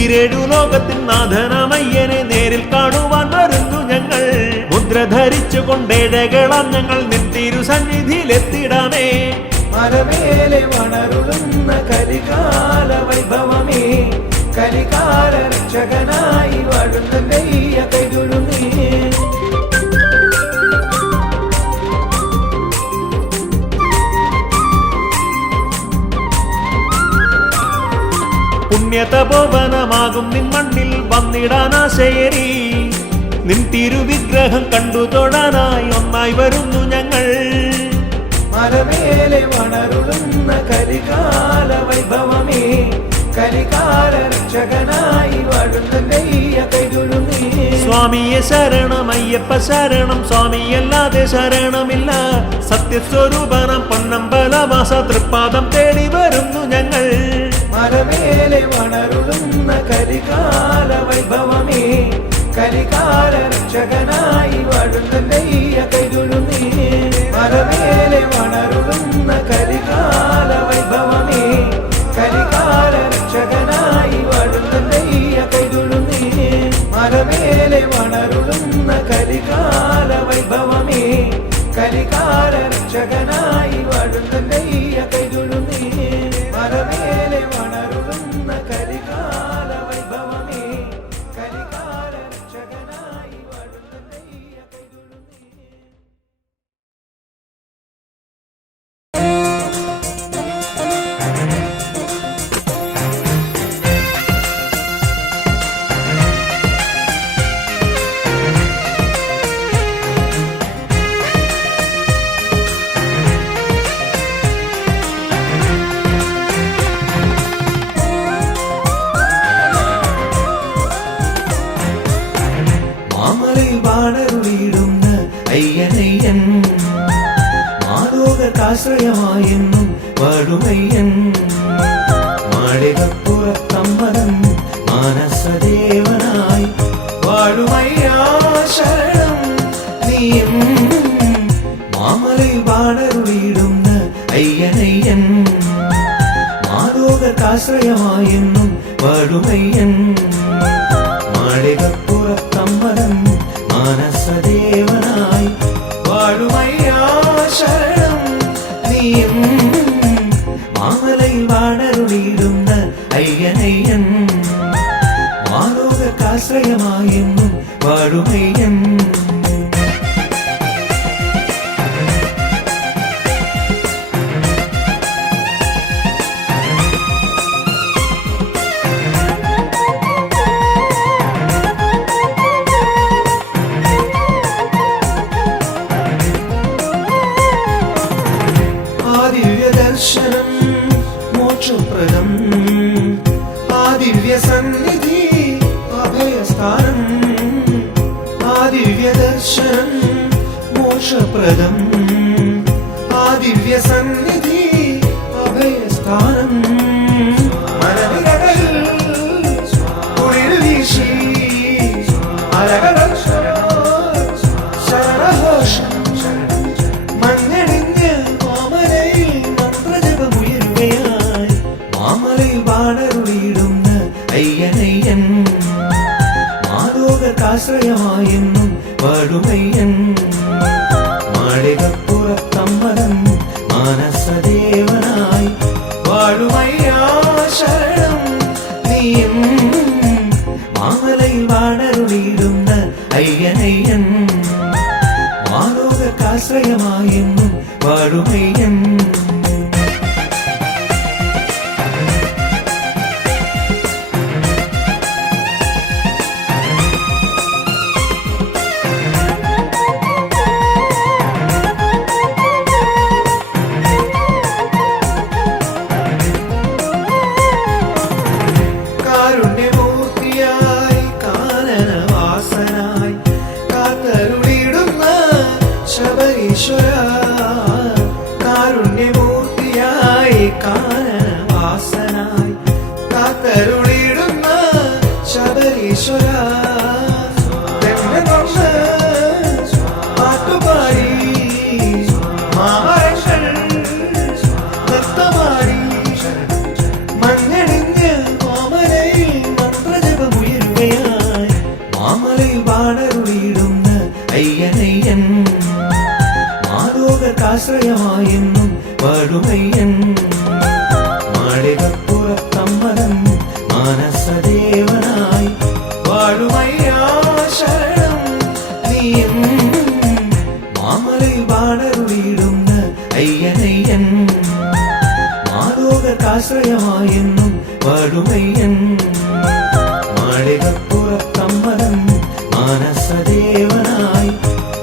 ഈരേഴു ലോകത്തിൻ നാഥനമയ്യനെ നേരിൽ കാണുവാൻ വരുന്നു ഞങ്ങൾ. മുദ്ര ധരിച്ചു കൊണ്ടേഴകളാം ഞങ്ങൾ നിൻ തിരുസന്നിധിയിലെത്തിടാമേ. മലമേലെ വണരുളുന്ന കരികാല വൈഭവമേ, കലികാല രക്ഷകനായി വാഴുന്നയ്യ കൈതൊഴുന്നേ. പുണ്യതപോവനമാകും നിൻ മണ്ണിൽ വന്നിടാനാശയേറി, നിൻ തിരുവിഗ്രഹം കണ്ടു തൊഴാനായി ഒന്നായി വരുന്നു ഞങ്ങൾ. മലമേലെ വണരുളുന്ന കരികാല വൈഭവമേ, കലികാല രക്ഷകനായി വാഴുന്നയ്യ കൈതൊഴുന്നേ. സ്വാമിയെ ശരണം അയ്യപ്പ ശരണം, സ്വാമിയല്ലാതെ ശരണമില്ല. സത്യസ്വരൂപനം പൊന്നമ്പലവാസ തൃപ്പാദം തേടി വരുന്നു ഞങ്ങൾ. മലമേലെ വണരുളുന്ന കരികാല വൈഭവമേ, കലികാല രക്ഷകനായി വാഴുന്നയ്യ കൈതൊഴുന്നേ. മലമേലെ വണരുളുന്ന കരികാല വൈഭവമേ, കലികാല രക്ഷകനായി വാഴുന്നയ്യ കൈതൊഴുന്നേ. മലമേലെ വണരുളുന്ന കരികാല വൈഭവമേ, കലികാല രക്ഷകനായി വാഴുന്നയ്യ കൈതൊഴുന്നേ. മലമേലെ വണരുളുന്ന കരികാല വൈഭവമേ, കലികാല രക്ഷകനായി വാഴുന്നയ്യ കൈതൊഴുന്നേ. മാലോകർക്കാശ്രയമായെന്നും വാഴുമയ്യൻ മാളികപ്പുറത്തമ്പലം മാനസദേവനായി വാഴുമയ്യാ ശരണം നീയും മാമലയിൽ വാണരുളിയിടുന്ന അയ്യനയ്യൻ മാലോകർക്കാശ്രയമായെന്നും വാഴുമയ്യൻ മാളികപ്പുറത്തമ്പലം മാനസദേവനായി വാഴുമയ്യാ ശരണം നീയും മാമലയിൽ വാണരുളിയിടുന്ന അയ്യനയ്യൻ മാലോകർക്കാശ്രയമായെന്നും വാഴുമയ്യൻ ദർശനം മോക്ഷപ്രദം ആ ദിവ്യ സന്നിധി അഭയസ്ഥാനം ആ ദിവ്യ ദർശനം മോക്ഷപ്രദം ആ ദിവ്യ സന്നിധി അഭയസ്ഥാനം മനവിരകൾ കുളിർ വീശി അലകടൽ ശരണഘോഷം മഞ്ഞണിഞ്ഞ് മാമലയിൽ മന്ത്രജപമുയരുകയായി മാമലയിൽ വാണരുളിയിടുന്ന അയ്യനയ്യൻ മാലോകർക്കാശ്രയമായെന്നും വാഴുമയ്യൻ മാളികപ്പുറത്തമ്പലം മാനസദേവനായി വാഴുമയ്യാ ശരണം നീയും മാമലയിൽ വാണരുളിയിടുന്ന അയ്യനയ്യൻ മാലോകർക്കാശ്രയമായെന്നും വാഴുമയ്യൻ കാരുണ്യമൂർത്തിയായി കാനനവാസനായി കാത്തരുളിടുന്ന ശബരീശ്വര കാരുണ്യമൂർത്തിയായി കാനനവാസനായി കാത്തരുളിടുന്ന ശബരീശ്വര പാട്ടുപാടി മാമരങ്ങൾ നൃത്തമാടി മഞ്ഞണിഞ്ഞ് മാമലയിൽ മന്ത്രജപമുയരുകയായി മാമലയിൽ വാണരുളിയിടുന്ന അയ്യനയ്യൻ മാലോകർക്കാശ്രയമായെന്നും വാഴുമയ്യൻ മാളികപ്പുറത്തമ്പലം മാനസദേവനായി വാഴുമയ്യാ ശരണം നീയും മാമലയിൽ വാണരുളിയിടുന്ന അയ്യനയ്യൻ മാലോകർക്കാശ്രയമായെന്നും വാഴുമയ്യൻ മാളികപ്പുറത്തമ്പലം മാനസദേവനായി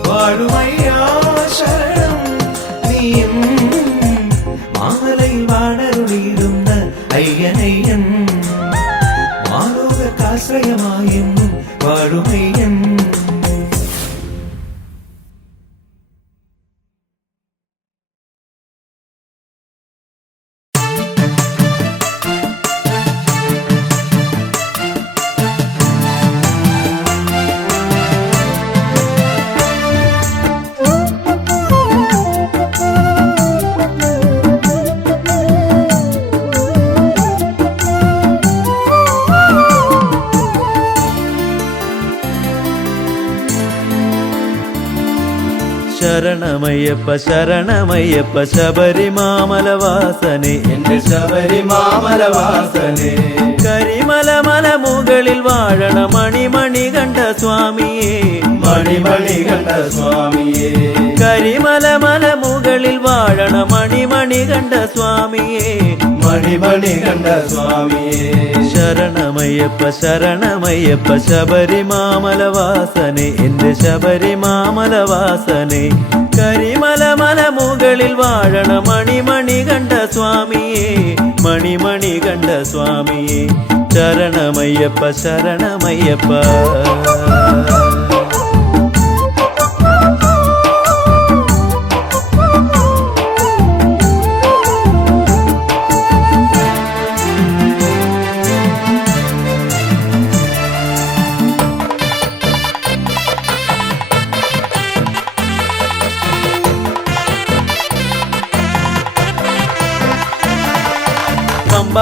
വാഴുമയ്യാ ശരണം നീയും മാമലയിൽ വാണരുളിയിടുന്ന അയ്യനയ്യൻ മാലോകർക്കാശ്രയമായെന്നും വാഴുമയ്യൻ ശരണമയ്യപ്പ ശരണമയ്യപ്പ ശബരിമാമലവാസനെ എന്റെ ശബരിമാമലവാസനെ കരിമല മല മുകളിൽ വാഴണ മണിമണി കണ്ട സ്വാമിയേ മണിമണി കണ്ട സ്വാമിയേ കരിമല മല മുകളിൽ വാഴണ മണിമണി കണ്ട സ്വാമിയേ മണിമണി കണ്ട സ്വാമിയേ ശരണമയ്യപ്പ ശരണമയ്യപ്പ ശബരിമാമലവാസനെ എന്റെ ശബരിമാമലവാസനെ കരിമല മല മുകളിൽ വാഴണ മണിമണി കണ്ട സ്വാമിയേ മണിമണി കണ്ട സ്വാമിയേ ശരണമയ്യപ്പ ശരണമയ്യപ്പ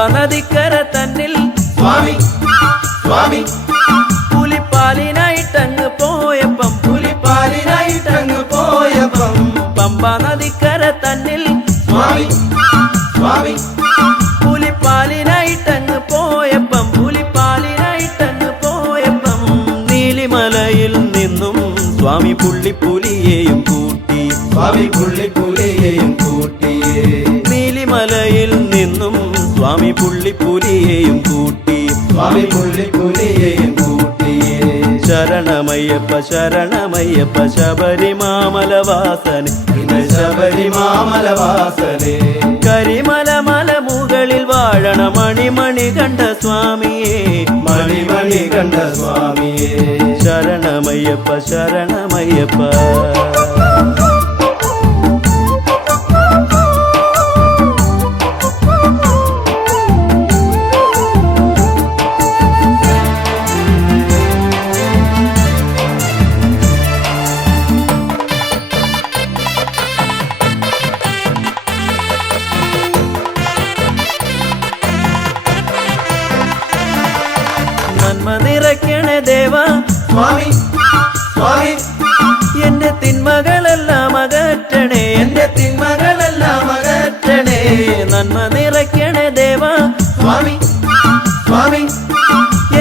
നദിക്കര തന്നിൽ സ്വാമി സ്വാമി പുലിപ്പാലിനായിട്ടങ്ങ് പോയപ്പം പുലിപ്പാലിനായിട്ടങ്ങ് പോയപ്പം പമ്പ നദിക്കര തന്നിൽ സ്വാമി സ്വാമി പുലിപ്പാലിനായിട്ടങ്ങ് പോയപ്പം നീലിമലയിൽ നിന്നും സ്വാമി പുള്ളിപ്പുലിയെയും കൂട്ടി സ്വാമി പുള്ളിപ്പുലിയെയും കൂട്ടിയേ നീലിമലയിൽ നിന്നും സ്വാമി പുള്ളിപ്പുലിയെയും കൂട്ടി സ്വാമി പുള്ളിപ്പുലിയെയും കൂട്ടിയേ ശരണമയ്യപ്പ ശരണമയ്യപ്പ ശബരിമാമലവാസനെ പിന്നെ ശബരിമാമലവാസനെ കരിമല മല മുകളിൽ വാഴണ മണിമണി കണ്ട സ്വാമിയേ മണിമണി കണ്ട സ്വാമിയേ ശരണമയ്യപ്പ ശരണമയ്യപ്പ നന്മ നിറയ്ക്കണേ ദേവ സ്വാമി സ്വാമി എന്റെ തിന്മകളെല്ലാം അകറ്റണേ എന്റെ തിന്മകളെല്ലാം അകറ്റണേ നന്മ നിറയ്ക്കണേ ദേവ സ്വാമി സ്വാമി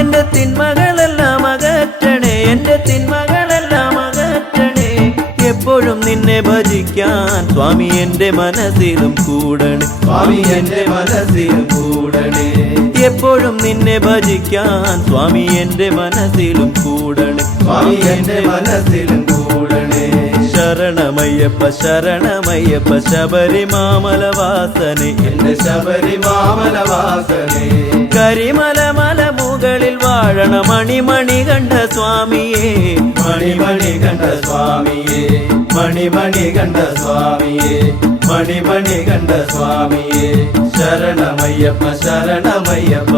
എന്റെ തിന്മകളെല്ലാം അകറ്റണേ എന്റെ തിന്മകളെല്ലാം അകറ്റണേ എപ്പോഴും നിന്നെ ഭജിക്കാൻ സ്വാമി എന്റെ മനസ്സിലും കൂടണേ സ്വാമി എന്റെ മനസ്സിലും കൂടണേ എപ്പോഴും നിന്നെ ഭജിക്കാൻ സ്വാമി എന്റെ മനസ്സിലും കൂടണേ സ്വാമി എന്റെ മനസ്സിലും കൂടണേ ശരണമയ്യപ്പ ശരണമയ്യപ്പ ശബരിമാമലവാസനെ എന്റെ ശബരിമാമലവാസനെ കരിമല മല മുകളിൽ വാഴണ മണിമണി കണ്ട സ്വാമിയേ മണിമണി കണ്ട സ്വാമിയേ മണിമണി കണ്ട സ്വാമിയേ മണിമണി കണ്ട സ്വാമിയേ ശരണമയ്യപ്പ ശരണമയ്യപ്പ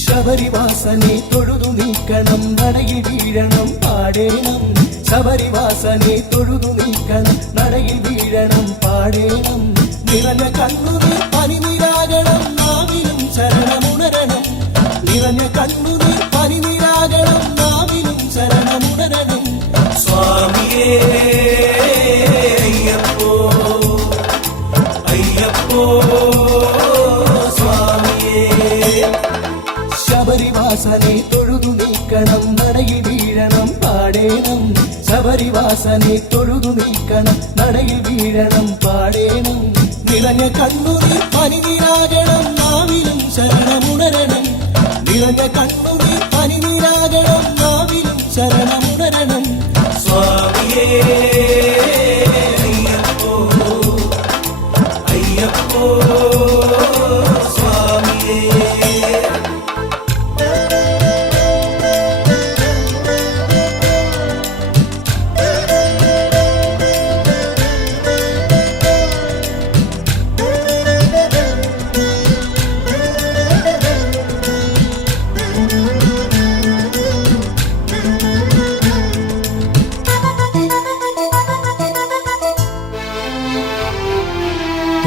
ശബരിവാസനെ തൊഴുതു നീക്കണം നടയിൽ വീഴണം പാടേണം ശബരിവാസനെ തൊഴുതു നീക്കണം നടയിൽ വീഴണം പാടേണം നിറഞ്ഞ കണ്ണുനീർ പനിനീരാകണം നാവിലും ശരണമുണരണം നിറഞ്ഞ കണ്ണുനീർ പനിനീരാകണം നാവിലും ശരണമുണരണം സ്വാമിയേ അയ്യപ്പോ അയ്യപ്പോ സ്വാമിയേ ശബരിവാസനെ തൊഴുതു നീക്കണം നടയിൽ വീഴണം പാടേണം ശബരിവാസനെ തൊഴുതു നീക്കണം നടയിൽ വീഴണം പാടേണം നിറഞ്ഞ കണ്ണുനീർ പനിനീരാകണം നാവിലും ശരണമുണരണം നിറഞ്ഞ കണ്ണുനീർ പനിനീരാകണം നാവിലും ശരണമുണരണം സ്വാമിയേ അയ്യപ്പോ അയ്യപ്പോ സ്വാമിയേ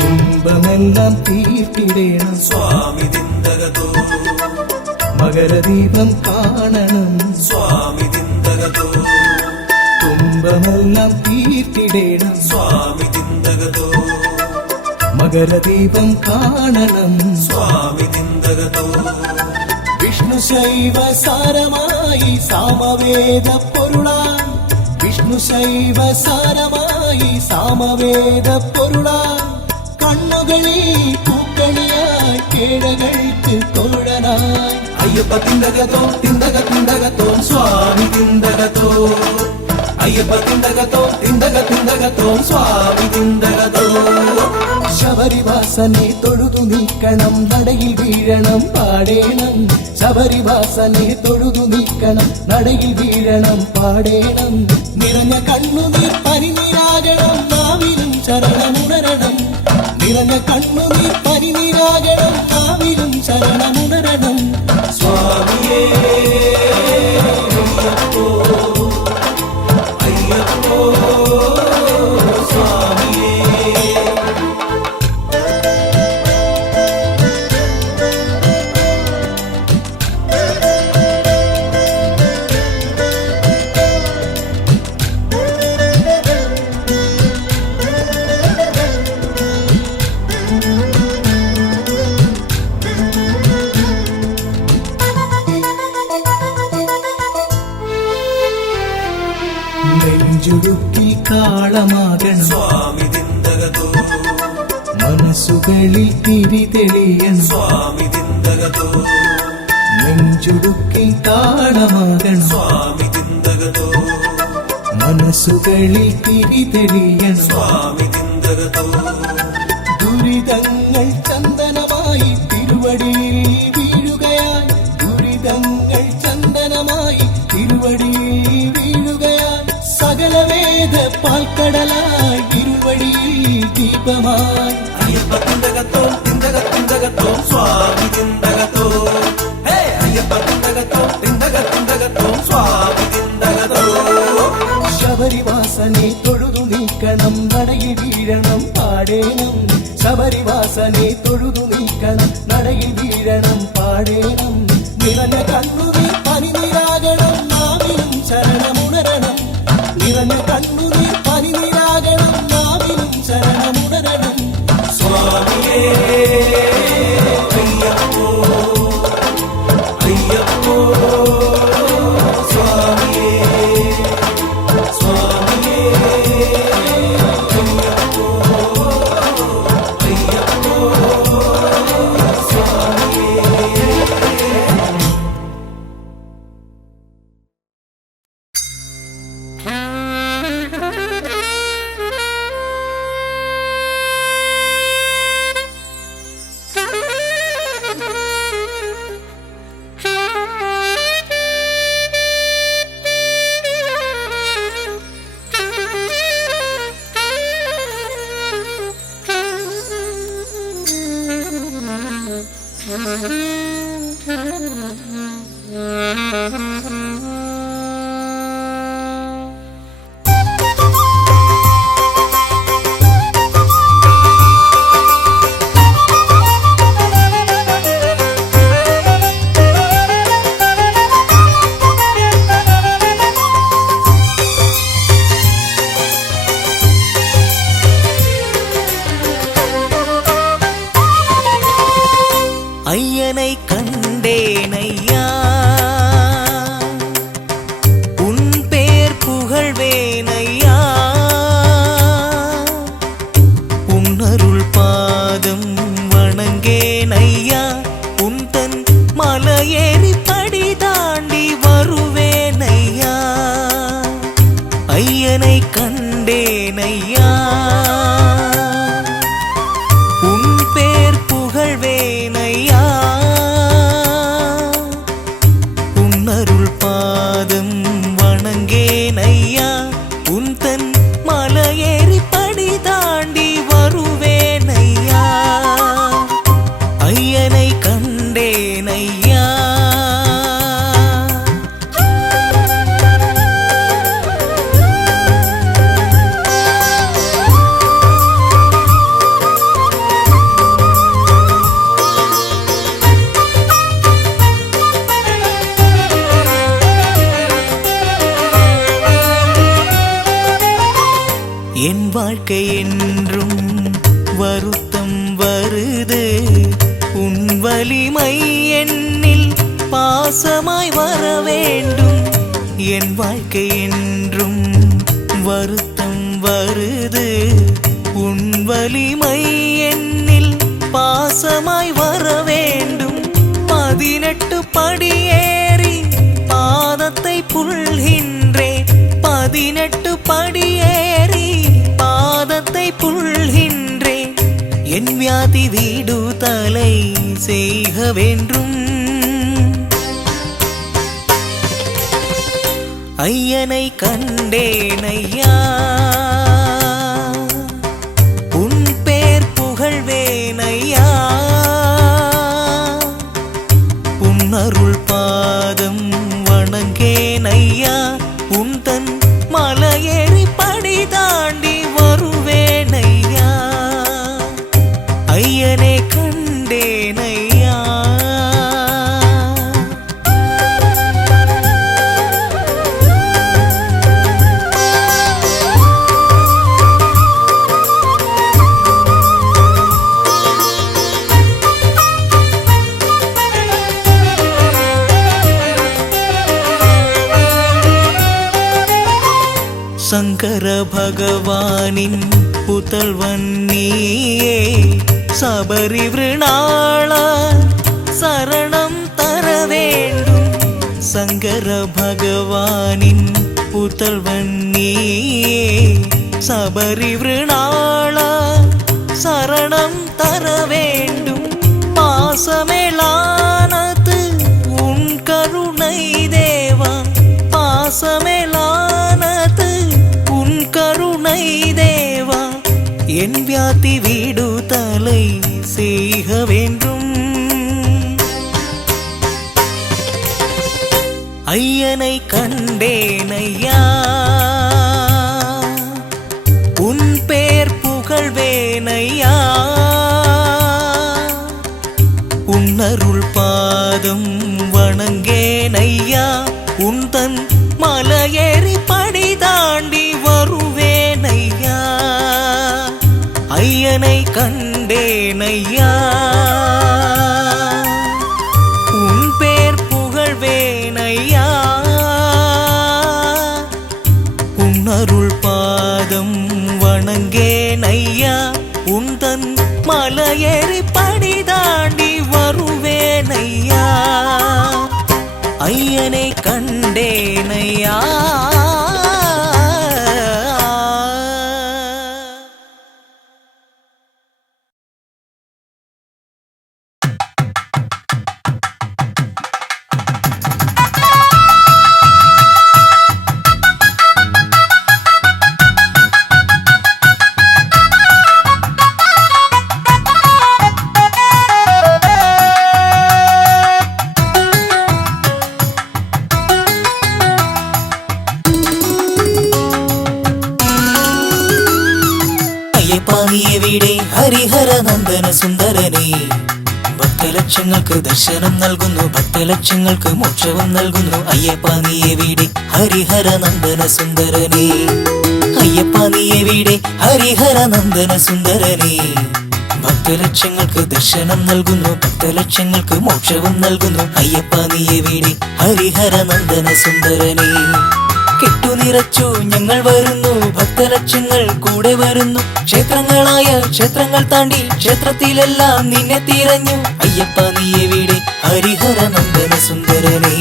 തുമ്പമെല്ലാം തീർത്തിടേണം സ്വാമി ദിന്തകതോ മകരദീപം കാണണം സ്വാമി ദിന്തകതോ തുമ്പമെല്ലാം തീർത്തിടേണം സ്വാമി ദിന്തകതോ മകരദീപം കാണണം സ്വാമി ദിന്തകതോ വിഷ്ണു ശൈവ സാരമായി സാമവേദ പൊരുളാൻ വിഷ്ണു ശൈവ സാരമായി സാമവേദ പൊരുളാൻ കണ്ണുകളിൽ പൂക്കളിയായി കേഴകൾക്ക് തോഴനായി അയ്യപ്പ തിന്തകതോ തിന്തക തിന്തകത്തോ സ്വാമി തിന്തകതോ അയ്യപ്പ തിന്തകതോ തിന്തക തിന്തകത്തോ സ്വാമി തിന്തകതോ ശബരിവാസനെ തൊഴുതു നീക്കണം നടയിൽ വീഴണം പാടേണം ശബരിവാസനെ തൊഴുതു നിൽക്കണം, നടയിൽ വീഴണം പാടേണം. നിറഞ്ഞ കണ്ണുനീർ പനിനീരാകണം, നാവിലും ശരണമുണരണം. നിറഞ്ഞ കണ്ണുനീർ പനിനീരാകണം, നാവിലും ശരണമുണരണം. സ്വാമിയേ അയ്യപ്പോ അയ്യപ്പോ സ്വാമിയേ. നെഞ്ചുടുക്കി കാളമാകണം സ്വാമി ദിന്തകതോ മനസ്സുകളിൽ തിരി തെളിയണം. സ്വാമി ദിന്തകതോ നെഞ്ചുടുക്കി കാളമാകണം സ്വാമി ദിന്തകതോ മനസ്സുകളിൽ തിരി തെളിയണം. സ്വാമി ദിന്തകതോ ദുരിതങ്ങൾ ചന്ദനമായി തിരുവടിയിൽ വീഴുകയായി. ദുരിതങ്ങൾ ചന്ദനമായി തിരുവടിയിൽ വീഴുകയായി. സകല വേദ പാൽക്കടലായി ഇരുവടിയിൽ ദീപമായി. അയ്യപ്പ ദിന്തകത്തോ ദിന്തകത്തിന്തകത്തോ സ്വാമി ദിന്തകത്തോ. ഹേ അയ്യപ്പ ദിന്തകത്തോ ദിന്തകത്തിന്തകത്തോ സ്വാമി ദിന്തകതോ. ശബരിവാസനെ തൊഴുതു നിൽക്കണം, നടയിൽ വീഴണം പാടേണം. ശബരിവാസനെ തൊഴുതു നിൽക്കണം, നടയിൽ വീഴണം പാടേണം. നിറഞ്ഞ കണ്ണുനീർ പനിനീരാകണം, നാവിലും ശരണമുണരണം. നിറഞ്ഞ കണ്ണുനീർ പനിനീരാകണം, നാവിലും ശരണമുണരണം. സ്വാമിയേ അയ്യപ്പോ അയ്യപ്പോ സ്വാമിയേ സ്വാമിയേ അയ്യപ്പോ അയ്യപ്പോ സ്വാമിയേ. ஐயனை கண்டேனையா, உன் பேர் புகழ்வேனையா. உன்னருள் பாதம் வணங்கேனையா, உன் தன் மலையேறி படி தாண்டி வருவேனையா. ஐயனை கண்டேனையா, உன் பேர் புகழ்வேனையா. உன்னருள் பாதம் வணங்கேனையா, உன் தன் மலையேறி படி தாண்டி வருவேனையா. ஐயனை கண்டேனையா. என் வாழ்க்கை என்றும் வருத்தம் வருது, உன் வலிமை என்னில் பாசமாய் வர வேண்டும். என் வாழ்க்கை என்றும் வருத்தம் வருது, உன் வலிமை என்னில் பாசமாய் வர வேண்டும். 18 படியேறி பாதத்தை புல்கின்றேன், 18 படியேறி பாதத்தை புல்கின்றேன். என் வியாதி வீடு தலை செய்க வேண்டும். ஐயனை கண்டேனையா உன் பேர் புகழ்வேனையா உன் அருள் பாதம் வணங்கேனையா உன் தன் மலையேறி படி தாண்டி வருவேனையா ஐயனை கண்டேனையா சங்கர பகவானின் புதல்வன் நீயே சபரி விருணாளா சரணம் தர வேண்டும் சங்கர பகவானின் புதல்வன் நீயே சபரி விருணாளா சரணம் தர வேண்டும் பாசமேலானது உன் கருணை தேவா பாசமேலானது உன் கருணை தேவா என் வியாதி விடுதலை செய்க வேண்டும் ஐயனை கண்டேனையா உன் பேர் புகழ்வேனையா உன் அருள் பாதம் வணங்கேனையா உன் தன் மலையேறி படி தாண்டி வருவேனையா ஐயனை கண்டேனையா உன் பேர் புகழ்வேனையா உன் அருள் பாதம் வணங்கேனையா உன் தன் மலையேறி படி தாண்டி வருவேனையா ஐயனை கண்டேனையா പാനിയവിടെ ഹരിഹര നന്ദന സുന്ദരനേ ഭക്തലക്ഷങ്ങൾക്ക് ദർശനം നൽകുന്നു ഭക്തലക്ഷങ്ങൾക്ക് മോക്ഷവും നൽകുന്നു അയ്യപ്പ നീയെവിടെ ഹരിഹര നന്ദന സുന്ദരനേ അയ്യപ്പ നീയെവിടെ ഹരിഹര നന്ദന സുന്ദരനേ ഭക്തലക്ഷങ്ങൾക്ക് ദർശനം നൽകുന്നു ഭക്തലക്ഷങ്ങൾക്ക് മോക്ഷവും നൽകുന്നു അയ്യപ്പ നീയെവിടെ ഹരിഹര നന്ദന സുന്ദരനേ കെട്ടുനിറച്ചു ഞങ്ങൾ വരുന്നു ഭക്തലക്ഷങ്ങൾ കൂടെ വരുന്നു ക്ഷേത്രങ്ങളായ ക്ഷേത്രങ്ങൾ താണ്ടി ക്ഷേത്രത്തിലെല്ലാം നിന്നെ തിരഞ്ഞു അയ്യപ്പ നീയെവിടെ ഹരിഹര നന്ദന സുന്ദരനേ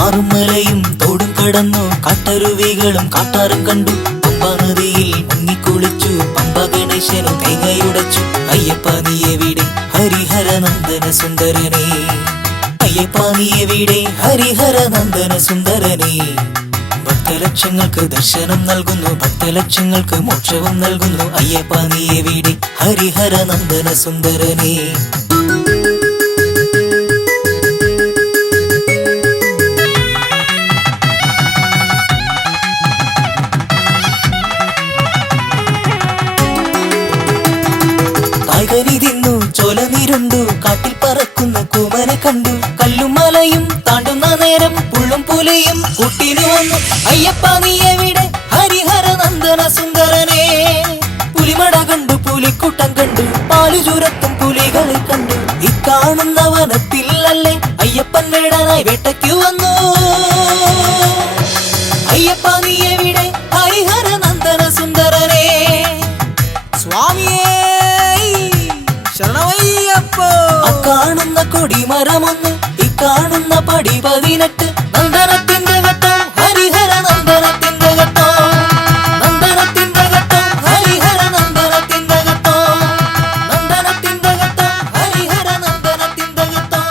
ആറുമലയും തോടും കടന്നു കാട്ടരുവികളും കാട്ടാറും കണ്ടു പമ്പാ നദിയിൽ മുങ്ങിക്കുളിച്ചു പമ്പ ഗണേശനും തേങ്ങയുടച്ചു അയ്യപ്പ നീയെവിടെ ഹരിഹര നന്ദന സുന്ദരനേ അയ്യപ്പ നീയെവിടെ ഹരിഹര നന്ദന സുന്ദരനേ ഭക്തലക്ഷങ്ങൾക്ക് ദർശനം നൽകുന്നു ഭക്തലക്ഷങ്ങൾക്ക് മോക്ഷവും നൽകുന്നു അയ്യപ്പ നീയെവിടെ ഹരിഹര നന്ദന സുന്ദരനേ കായ്കനി തിന്നു ചോല നീരുണ്ടു കാട്ടിൽ പറക്കുന്ന കൂമനെ കണ്ടു കല്ലും മലയും താണ്ടുന്ന നേരം പുള്ളും പുലിയും കൂട്ടിനു വന്നു അയ്യപ്പ നീയെവിടെ ഹരിഹര നന്ദന സുന്ദരനേ പുലിമട കണ്ടു പുലിക്കൂട്ടം കണ്ടു പാലു ചുരത്തും പുലികളെ കണ്ടു ഇക്കാണുന്ന വനത്തിലല്ലേ അയ്യപ്പൻ വേടാനായി വേട്ടയ്ക്കു വന്നു അയ്യപ്പ നീയെവിടെ ഹരിഹര നന്ദന സുന്ദരനേ സ്വാമിയേ ശരണമയ്യപ്പോ കാണുന്ന കൊടിമരമൊന്ന് ഇക്കാണുന്ന പടി 18 നന്ദനത്തിന്റെ ഘട്ടം ഹരിഹര നന്ദനത്തിന്റെ ഘട്ടം നന്ദനത്തിന്റെ ഘട്ടം ഹരിഹര നന്ദനത്തിന്റെ ഘട്ടം നന്ദനത്തിന്റെ ഘട്ടം ഹരിഹര നന്ദനത്തിന്റെ ഘട്ടം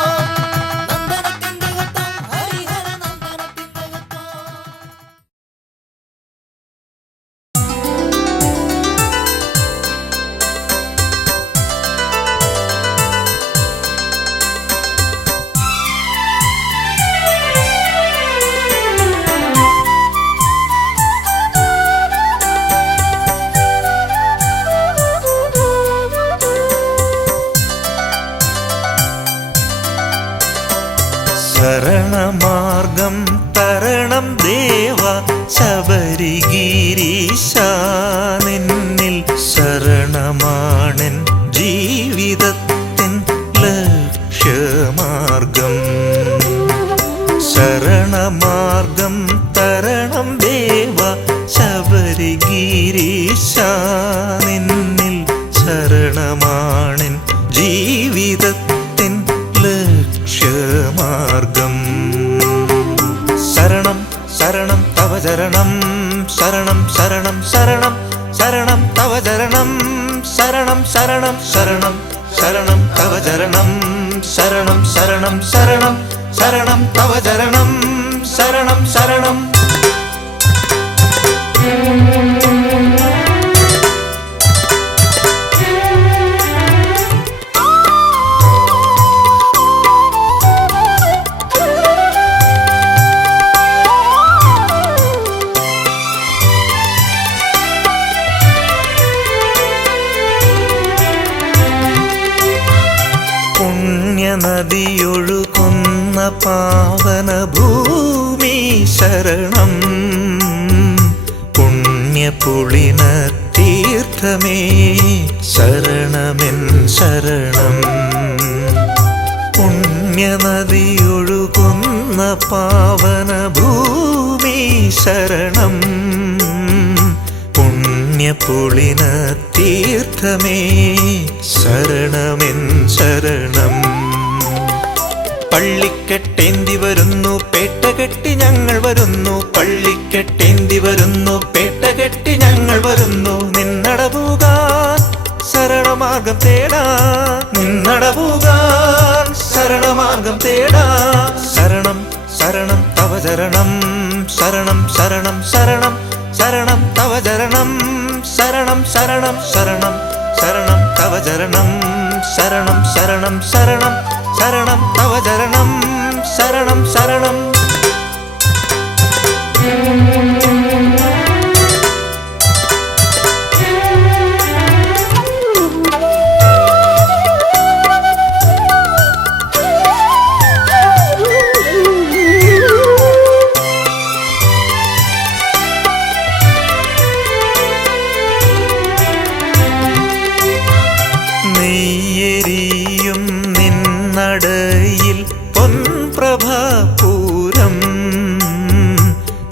നന്ദനത്തിന്റെ ഘട്ടം ഹരിഹര നന്ദനത്തിന്റെ ഘട്ടം. ശരണമാർഗം തരണം ദേവ ശബരിഗിരീശ നിന്നിൽ ശരണമാണെൻ ജീവിതത്തിൻ ലക്ഷ്യമാർഗം ശരണമാർഗം തരണം ദേവ ശബരിഗിരീശ നിന്നിൽ ശരണമാണെൻ ജീവിതത്തിൻ ലക്ഷ്യമാർഗം ശരണം ശരണം തവ ചരണം ശരണം ശരണം ശരണം ശരണം തവ ചരണം ശരണം ശരണം ശരണം ശരണം തവ ചരണം ശരണം ശരണം ശരണം ശരണം തവ ചരണം ശരണം ശരണം. പുണ്യനദിയൊഴുകുന്ന പാവന ഭൂമി ശരണം പുണ്യപുളിന തീർത്ഥമേ ശരണമെൻ ശരണം പുണ്യനദിയൊഴുകുന്ന പാവന ഭൂമി ശരണം പുണ്യപുളിന തീർത്ഥമേ ശരണമെൻ ശരണം പള്ളിക്കെട്ടേന്തി വരുന്നു പേട്ടകെട്ടി ഞങ്ങൾ വരുന്നു പള്ളിക്കെട്ടേന്തി വരുന്നു പേട്ടകെട്ടി ഞങ്ങൾ വരുന്നു നിന്നടപൂകാൻ ശരണമാർഗം തേടാ നിന്നടപൂകാൻ ശരണമാർഗം തേടാ ശരണം ശരണം തവ ചരണം ശരണം ശരണം ശരണം ശരണം തവ ചരണം ശരണം ശരണം ശരണം ശരണം തവ ചരണം ശരണം ശരണം ശരണം ശരണം തവ ചരണം ശരണം ശരണം. നെയ്യെരിയും നിന്നടയിൽ പൊൻപ്രഭാപൂരം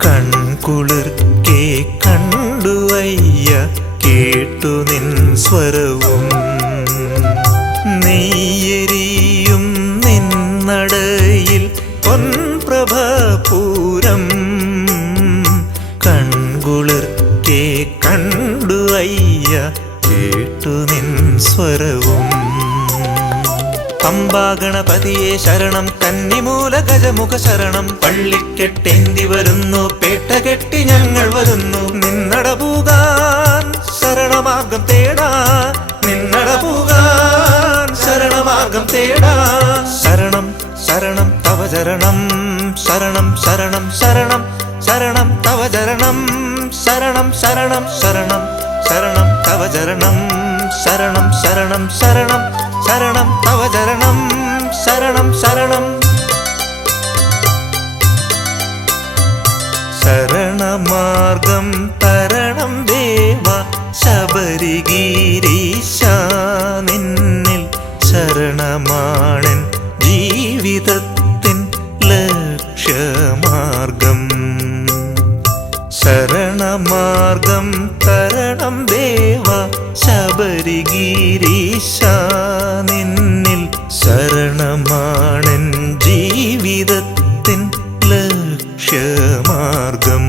കൺകുളിർക്കെ കണ്ടു അയ്യ കേട്ടു നിൻ സ്വരവും നെയ്യെരിയും നിന്നടയിൽ പൊൻപ്രഭാപൂരം കൺകുളിർക്കെ കണ്ടു അയ്യ കേട്ടു നിൻ സ്വരവും പമ്പാഗണപതിയെ ശരണം കന്നിമൂല ഗജമുഖ ശരണം പള്ളിക്കെട്ടേന്തി വരുന്നു പേട്ടകെട്ടി ഞങ്ങൾ വരുന്നു നിന്നടപൂകാൻ ശരണമാർഗം തേടാ നിന്നടപൂകാൻ ശരണമാർഗം തേടാ ശരണം ശരണം തവ ചരണം ശരണം ശരണം ശരണം ശരണം തവ ചരണം ശരണം ശരണം ശരണം ശരണം തവ ചരണം ശരണം ശരണം ശരണം ശരണം തവ ചരണം ശരണം ശരണം. ശരണമാർഗം തരണം ദേവ ശബരിഗിരീശ നിന്നിൽ ശരണമാണെൻ ജീവിതത്തിൻ ലക്ഷ്യമാർഗം ശരണമാർഗം തരണം ദേവ ശബരിഗിരീശ നിന്നിൽ ശരണമാണെൻ ജീവിതത്തിൻ ലക്ഷ്യമാർഗം.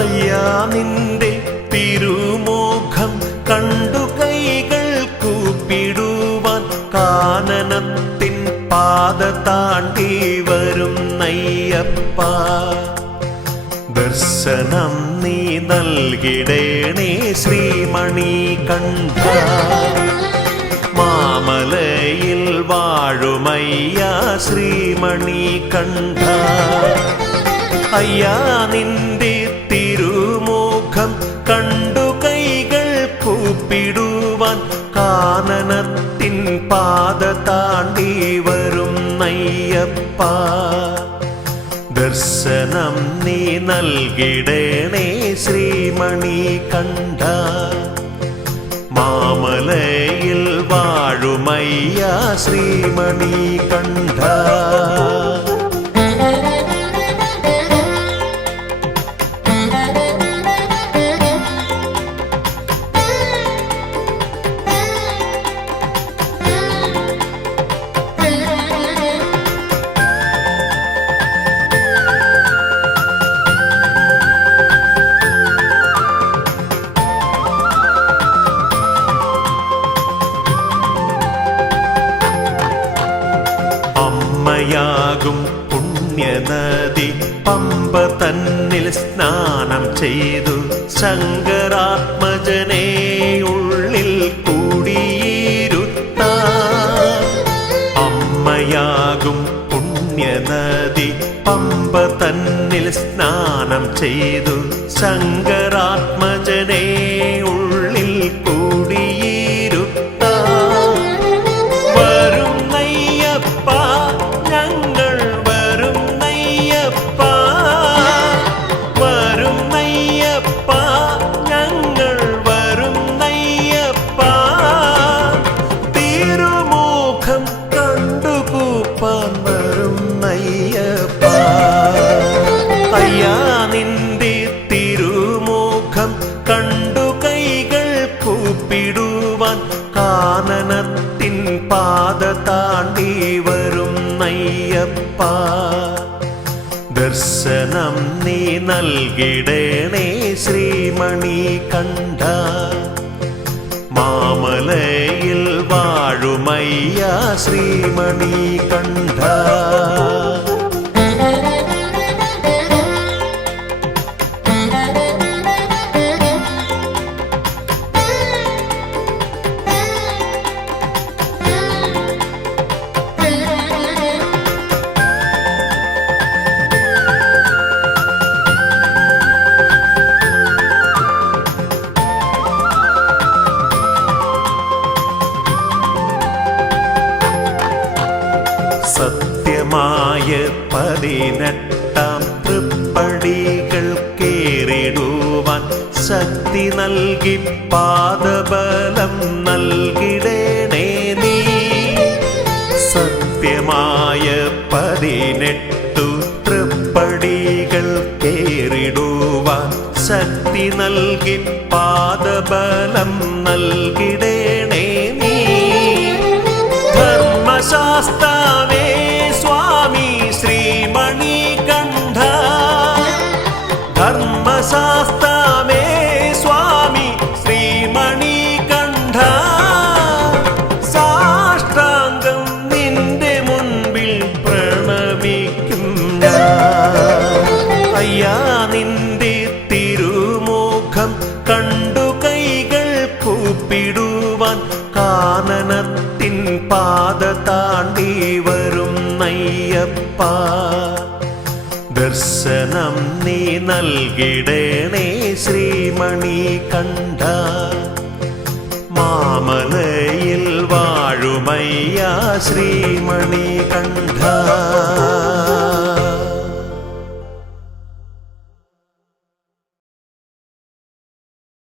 അയ്യാ നിന്റെ തിരുമുഖം കണ്ടു കൈകൾ കൂപ്പിടുവാൻ കാനനത്തിൻ പാത താണ്ടി വരുന്നയ്യപ്പ. ദർശനം നീ നൽകിടേണേ ശ്രീമണി കണ്ഠ. മാമലയിൽ വാഴുമയ്യ ശ്രീമണി കണ്ഠ. അയ്യാ നിന്റെ തിരുമുഖം കണ്ടു കൈകൾ കൂപ്പിടുവാൻ കാനനത്തിൻ പാത താണ്ടി വരുന്നയ്യപ്പ. ദർശനം നീ നൽകിടേണേ ശ്രീമണി കണ്ഠ. മാമലയിൽ വാഴുമയ്യ ശ്രീമണി കണ്ഠ. അമ്മയാകും പുണ്യനദി പമ്പ തന്നിൽ സ്നാനം ചെയ്തു ശങ്കരാത്മജനെ ഉള്ളിൽ കൂടിയിരുത്താൻ. അമ്മയാകും പുണ്യനദി പമ്പ തന്നിൽ സ്നാനം ചെയ്തു ശങ്കരാത്മജനെ ഉള്ളിൽ കൂടിയിരുത്താൻ. വരുന്നയ്യപ്പ ഞങ്ങൾ വരുന്നയ്യപ്പ. വരുന്നയ്യപ്പ ഞങ്ങൾ വരുന്നയ്യപ്പ. തിരുമുഖം കണ്ടുകൂപ്പാൻ വരുന്നയ്യപ്പ. അയ്യാ നിന്റെ തിരുമുഖം കണ്ടു കൈകൾ കൂപ്പിടുവാൻ കാനനത്തിൻ പാത താണ്ടി വരുന്നയ്യപ്പ. ദർശനം നീ നൽകിടേണേ ശ്രീമണി കണ്ഠ. മാമലയിൽ വാഴുമയ്യ ശ്രീമണി കണ്ഠ. സത്യമായ 18 തൃപ്പടികൾ കേറിടുവാൻ ശക്തി നൽകി പാദബലം നൽകിടേണേ നീ. സത്യമായ 18 തൃപ്പടികൾ കേറിടുവാൻ ശക്തി നൽകി പാദബലം നൽകിടേണേ നീ. ധർമ്മശാസ്താവേ സ്വാമി ശ്രീമണി കണ്ഠ. ധർമ്മശാസ്താവേ സ്വാമി ശ്രീമണി കണ്ഠ. സാഷ്ടാംഗം നിന്റെ മുൻപിൽ പ്രണമിക്കും ഞാൻ. അയ്യാ നിന്റെ തിരുമുഖം കണ്ടു കൈകൾ കൂപ്പിടുവാൻ കാനനത്തിൻ പാത താണ്ടി വരുന്നയ്യപ്പ. ദർശനം നീ നൽകിടേണേ ശ്രീമണി കണ്ഠ. മാമലയിൽ വാഴുമയ്യ ശ്രീമണികണ്ഠ